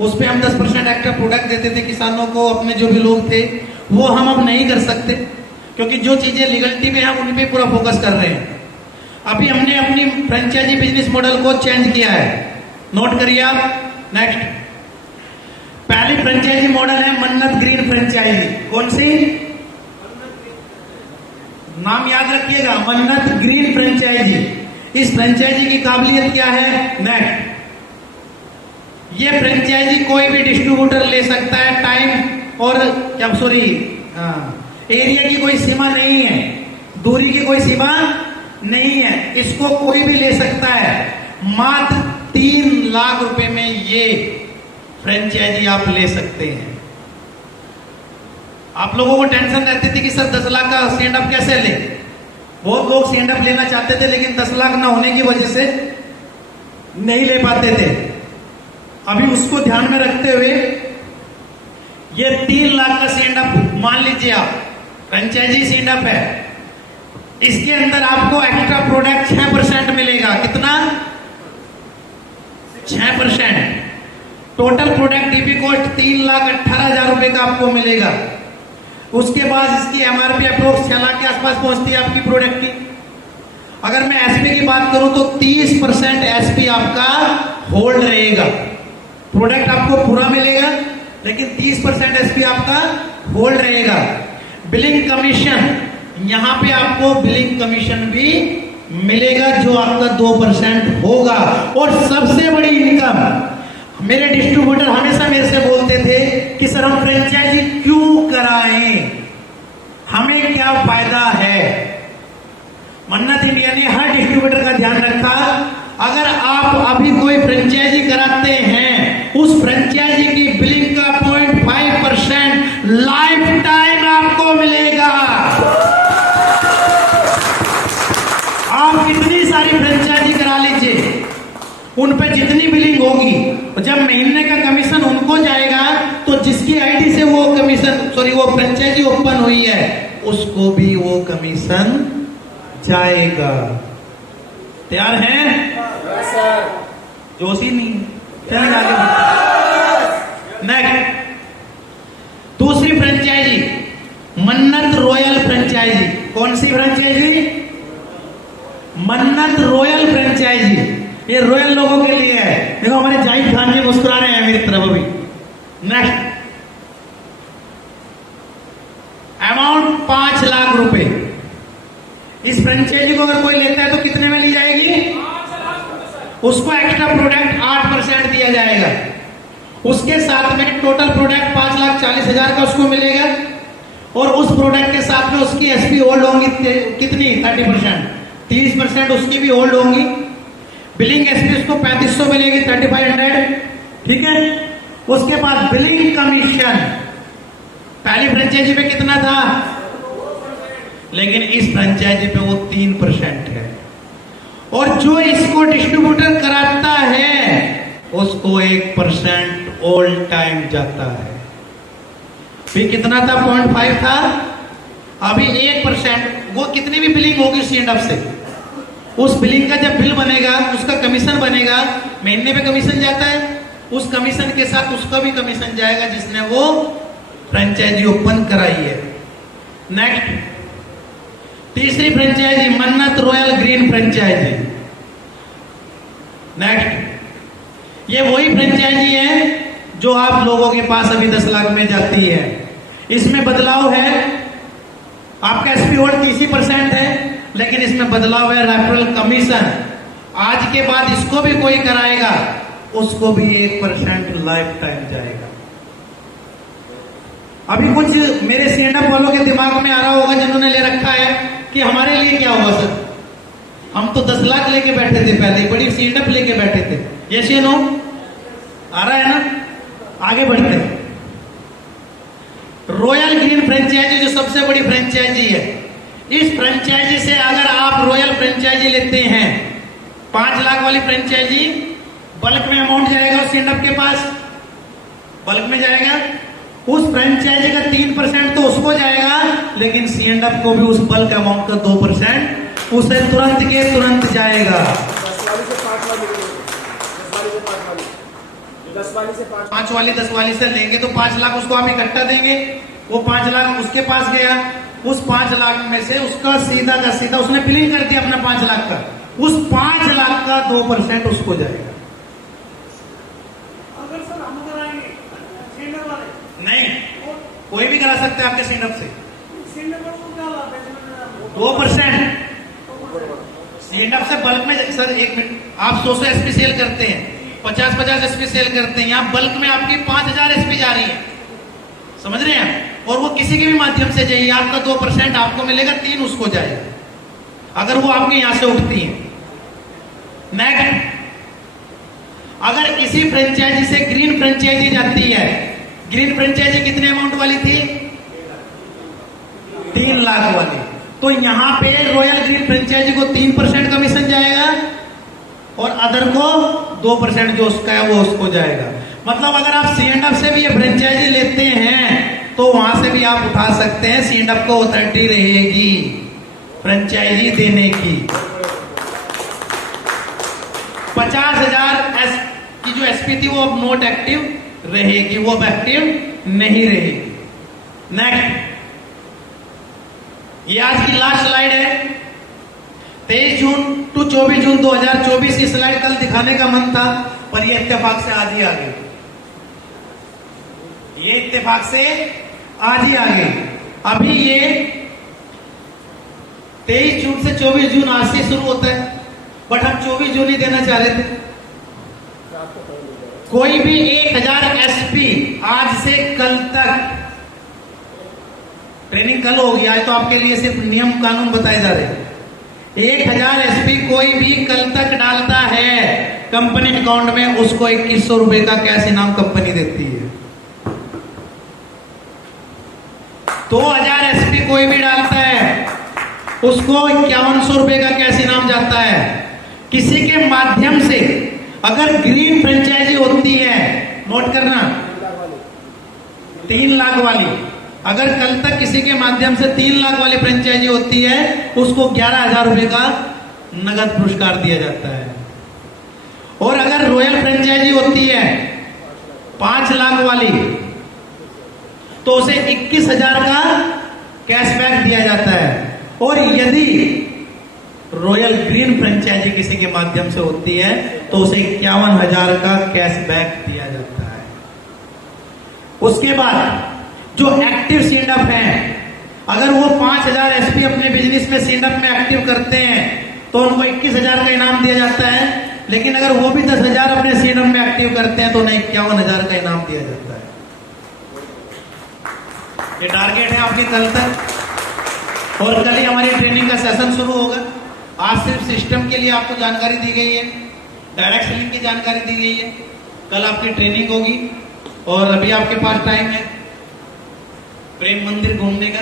उस पे हम 10% एक्स्ट्रा प्रोडक्ट देते थे किसानों को, अपने जो भी लोग थे, वो हम अब नहीं कर सकते, क्योंकि जो चीजें लीगलिटी में हम उन पे पूरा फोकस कर रहे हैं। अभी हमने अपनी फ्रेंचाइजी बिजनेस मॉडल को चेंज किया है, नोट करिए आप। नेक्स्ट, पहली फ्रेंचाइजी मॉडल है मन्नत ग्रीन फ्रेंचाइजी। कौन सी? नाम याद रखिएगा, मन्नत ग्रीन फ्रेंचाइजी। इस फ्रेंचाइजी की काबिलियत क्या है? नेक्स्ट, ये फ्रेंचाइजी कोई भी डिस्ट्रीब्यूटर ले सकता है, टाइम और क्या सॉरी एरिया की कोई सीमा नहीं है, दूरी की कोई सीमा नहीं है, इसको कोई भी ले सकता है। मात्र 3 लाख रुपए में ये फ्रेंचाइजी आप ले सकते हैं। आप लोगों को टेंशन रहती थी कि सर 10 लाख का स्टैंड अप कैसे ले। बहुत लोग स्टैंड अप लेना चाहते थे, लेकिन 10 लाख ना होने की वजह से नहीं ले पाते थे। अभी उसको ध्यान में रखते हुए ये 3 लाख का स्टैंड अप मान लीजिए आप, फ्रेंचाइजी स्टैंड अप है, इसके अंदर आपको एक्स्ट्रा प्रोडक्ट 6% मिलेगा। कितना? 6%। टोटल प्रोडक्ट डीपी कॉस्ट 3,18,000 रुपए का आपको मिलेगा। उसके बाद इसकी एमआरपी अप्रोक्स 6 लाख के आसपास पहुंचती है आपकी प्रोडक्ट की। अगर मैं एसपी की बात करूं तो 30% एसपी आपका होल्ड रहेगा। प्रोडक्ट आपको पूरा मिलेगा, लेकिन 30% एसपी आपका होल्ड रहेगा। बिलिंग कमीशन, यहां पे आपको बिलिंग कमीशन भी मिलेगा जो आपका 2% होगा। और सबसे बड़ी इनकम, मेरे डिस्ट्रीब्यूटर हमेशा मेरे से बोलते थे कि सर हम फ्रेंचाइजी क्यों कराएं, हमें क्या फायदा है। मन्नत इंडिया ने हर डिस्ट्रीब्यूटर का ध्यान रखा, अगर आप अभी कोई फ्रेंचाइजी कराते हैं, उस फ्रेंचाइजी की बिलिंग का 0.5% लाइफ टाइम आपको मिलेगा। आप कितनी सारी फ्रेंचाइजी करा लीजिए, उन पे जितनी बिलिंग होगी, जब महीने का कमीशन उनको जाएगा, तो जिसकी आईडी से वो कमीशन वो फ्रेंचाइजी ओपन हुई है, उसको भी वो कमीशन जाएगा। तैयार हैं? जोशी नहीं, चलिए आगे। नेक्स्ट, दूसरी फ्रेंचाइजी मन्नत रॉयल फ्रेंचाइजी। कौन सी फ्रेंचाइजी? मन्नत रॉयल फ्रेंचाइजी। ये रॉयल लोगों के लिए है। देखो हमारे जाहिद खान जी मुस्कुरा रहे हैं मेरी तरफ अभी। नेक्स्ट, अमाउंट 5 लाख रुपए। इस फ्रेंचाइजी को अगर कोई लेता है तो कितने में ली जाएगी? उसको एक्स्ट्रा प्रोडक्ट 8% दिया जाएगा। उसके साथ में टोटल प्रोडक्ट 5,40,000 का उसको मिलेगा, और उस प्रोडक्ट के साथ में उसकी एसपी होल्ड होंगी कितनी? 30%। 30% उसकी भी होल्ड होंगी। बिलिंग एसपी उसको 3500 मिलेगी, 3500। ठीक है। उसके बाद बिलिंग कमीशन पहली फ्रेंचाइजी पे कितना था, लेकिन इस फ्रेंचाइजी पे वो 3% है। और जो इसको डिस्ट्रीब्यूटर कराता है उसको 1% ऑल टाइम जाता है। फिर कितना था? 0.5 था, अभी 1%। वो कितनी भी बिलिंग होगी स्टैंड अप से, उस बिलिंग का जब बिल बनेगा, उसका कमीशन बनेगा, महीने पे कमीशन जाता है, उस कमीशन के साथ उसका भी कमीशन जाएगा जिसने वो फ्रेंचाइजी ओपन कराई है। नेक्स्ट, तीसरी फ्रेंचाइजी मन्नत रॉयल ग्रीन फ्रेंचाइजी। नेक्स्ट, ये वही फ्रेंचाइजी है जो आप लोगों के पास अभी 10 लाख में जाती है। इसमें बदलाव है, आपका एसपी होल्ड 30% है, लेकिन इसमें बदलाव है रेफरल कमीशन। आज के बाद इसको भी कोई कराएगा, उसको भी 1% लाइफ टाइम जाएगा। अभी कुछ मेरे स्टैंड अप वालों के दिमाग में आ रहा होगा जिन्होंने ले रखा है कि हमारे लिए क्या होगा सर, हम तो 10 लाख लेके बैठे थे, पहले बड़ी स्टैंड अप लेके बैठे थे। यस या नो? आ रहा है ना? आगे बढ़ते हैं। रॉयल ग्रीन फ्रेंचाइजी जो सबसे बड़ी फ्रेंचाइजी है, इस फ्रेंचाइजी से अगर आप रॉयल फ्रेंचाइजी लेते हैं, 5 लाख वाली फ्रेंचाइजी, बल्क में अमाउंट जाएगा स्टैंड अप के पास, बल्क में जाएगा, उस फ्रेंचाइजी का 3% तो उसको जाएगा, लेकिन C&F को भी उस बल्क अमाउंट का 2% उसे तुरंत के तुरंत जाएगा। 10 वाली से 5 वाली, 10 वाली से 5 वाली, 10 वाली से 5 5 वाली 10 वाली से लेंगे तो 5 लाख उसको हम इकट्ठा देंगे। वो 5 लाख उसके पास गया, उस 5 लाख में से उसका सीधा का सीधा उसने बिलिंग कर दिया अपना 5 लाख का, उस 5 लाख का 2% उसको जाएगा। अगर सर हम कराएंगे सेंटर वाले नहीं, कोई भी करा सकते हैं आपके C&F से। सेंटर पर को क्या लाभ है? 2% C&F से बल्क में। सर एक मिनट, आप 100 SP सेल करते हैं, 50 SP सेल करते हैं, यहाँ बल्क में आपकी 5000 SP जा रही है, समझ रहे हैं? और वो किसी के भी माध्यम से जाइए, आपका 2% आपको मिलेगा, 3 उसको जाएगा अगर वो आपके यहां से उठती है। नेक्स्ट, अगर किसी फ्रेंचाइजी से ग्रीन फ्रेंचाइजी जाती है, ग्रीन फ्रेंचाइजी कितने अमाउंट वाली थी? 3 लाख वाली। तो यहां पे रॉयल ग्रीन फ्रेंचाइजी को 3% कमीशन जाएगा और अदर को 2% जो उसका है वो उसको जाएगा। मतलब अगर आप C&F से भी ये फ्रेंचाइजी लेते हैं तो वहां से भी आप उठा सकते हैं, C&F को अथॉरिटी रहेगी फ्रेंचाइजी देने की। 50,000 की जो SP थी वो अब नॉट एक्टिव रहेगी, वो अब एक्टिव नहीं रहेगी। नेक्स्ट, ये आज की लास्ट स्लाइड है, 23 जून टू 24 जून 2024। की स्लाइड कल दिखाने का मन था पर ये इत्तेफाक से आज ही आ गई, ये इत्तेफाक से आज ही आ गई। अभी ये 23 जून से 24 जून आज से शुरू होता है, बट हम 24 जून ही देना चाह रहे थे। कोई भी 1000 SP आज से कल तक, ट्रेनिंग कल होगी, आज तो आपके लिए सिर्फ नियम कानून बताए जा रहे हैं। 1000 SP कोई भी कल तक डालता है कंपनी अकाउंट में, उसको 2100 रुपए का कैश इनाम कंपनी देती है। 2000 SP कोई भी डालता है, उसको 5100 रुपए का कैश इनाम जाता है। किसी के माध्यम से अगर ग्रीन फ्रेंचाइजी होती है, नोट करना, 3 लाख वाली, अगर कल तक किसी के माध्यम से 3 लाख वाली फ्रेंचाइजी होती है, उसको 11,000 रुपए का नगद पुरस्कार दिया जाता है। और अगर रॉयल फ्रेंचाइजी होती है 5 लाख वाली, तो उसे 21,000 का कैशबैक दिया जाता है। और यदि रॉयल ग्रीन फ्रेंचाइजी किसी के माध्यम से होती है तो उसे 51,000 का कैशबैक दिया जाता है। उसके बाद जो एक्टिव C&F है, अगर वो 5,000 SP अपने बिजनेस में C&F में एक्टिव करते हैं तो उनको 21,000 का इनाम दिया जाता है। लेकिन अगर वो भी 10,000 अपने C&F में एक्टिव करते हैं तो उन्हें 51,000 का इनाम दिया जाता है। ये टारगेट है आपके कल तक, और कल ही हमारी ट्रेनिंग का सेशन शुरू होगा। आज सिर्फ सिस्टम के लिए आपको जानकारी दी गई है, डायरेक्ट सेलिंग की जानकारी दी गई है। कल आपकी ट्रेनिंग होगी और अभी आपके पास टाइम है प्रेम मंदिर घूमने का।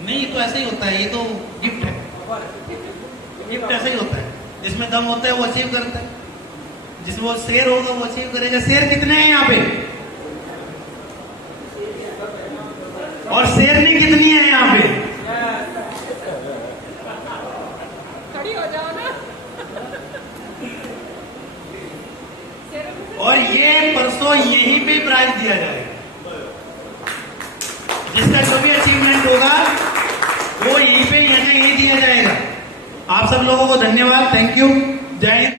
नहीं, तो ऐसे ही होता है, ये तो गिफ्ट है, गिफ्ट ऐसे ही होता है। जिसमें दम होता है वो अचीव करता है, जिसमें वो शेर होगा वो अचीव करेगा। शेर कितने हैं यहाँ पे? और शेरनी कितनी है यहाँ पे? खड़ी हो जाओ ना। और ये परसों यहीं पे प्राइज दिया जाएगा। जिसका जो भी अचीवमेंट होगा वो यहीं पे यहीं दिया जाएगा। आप सब लोगों को धन्यवाद, थैंक यू, जय हिंद।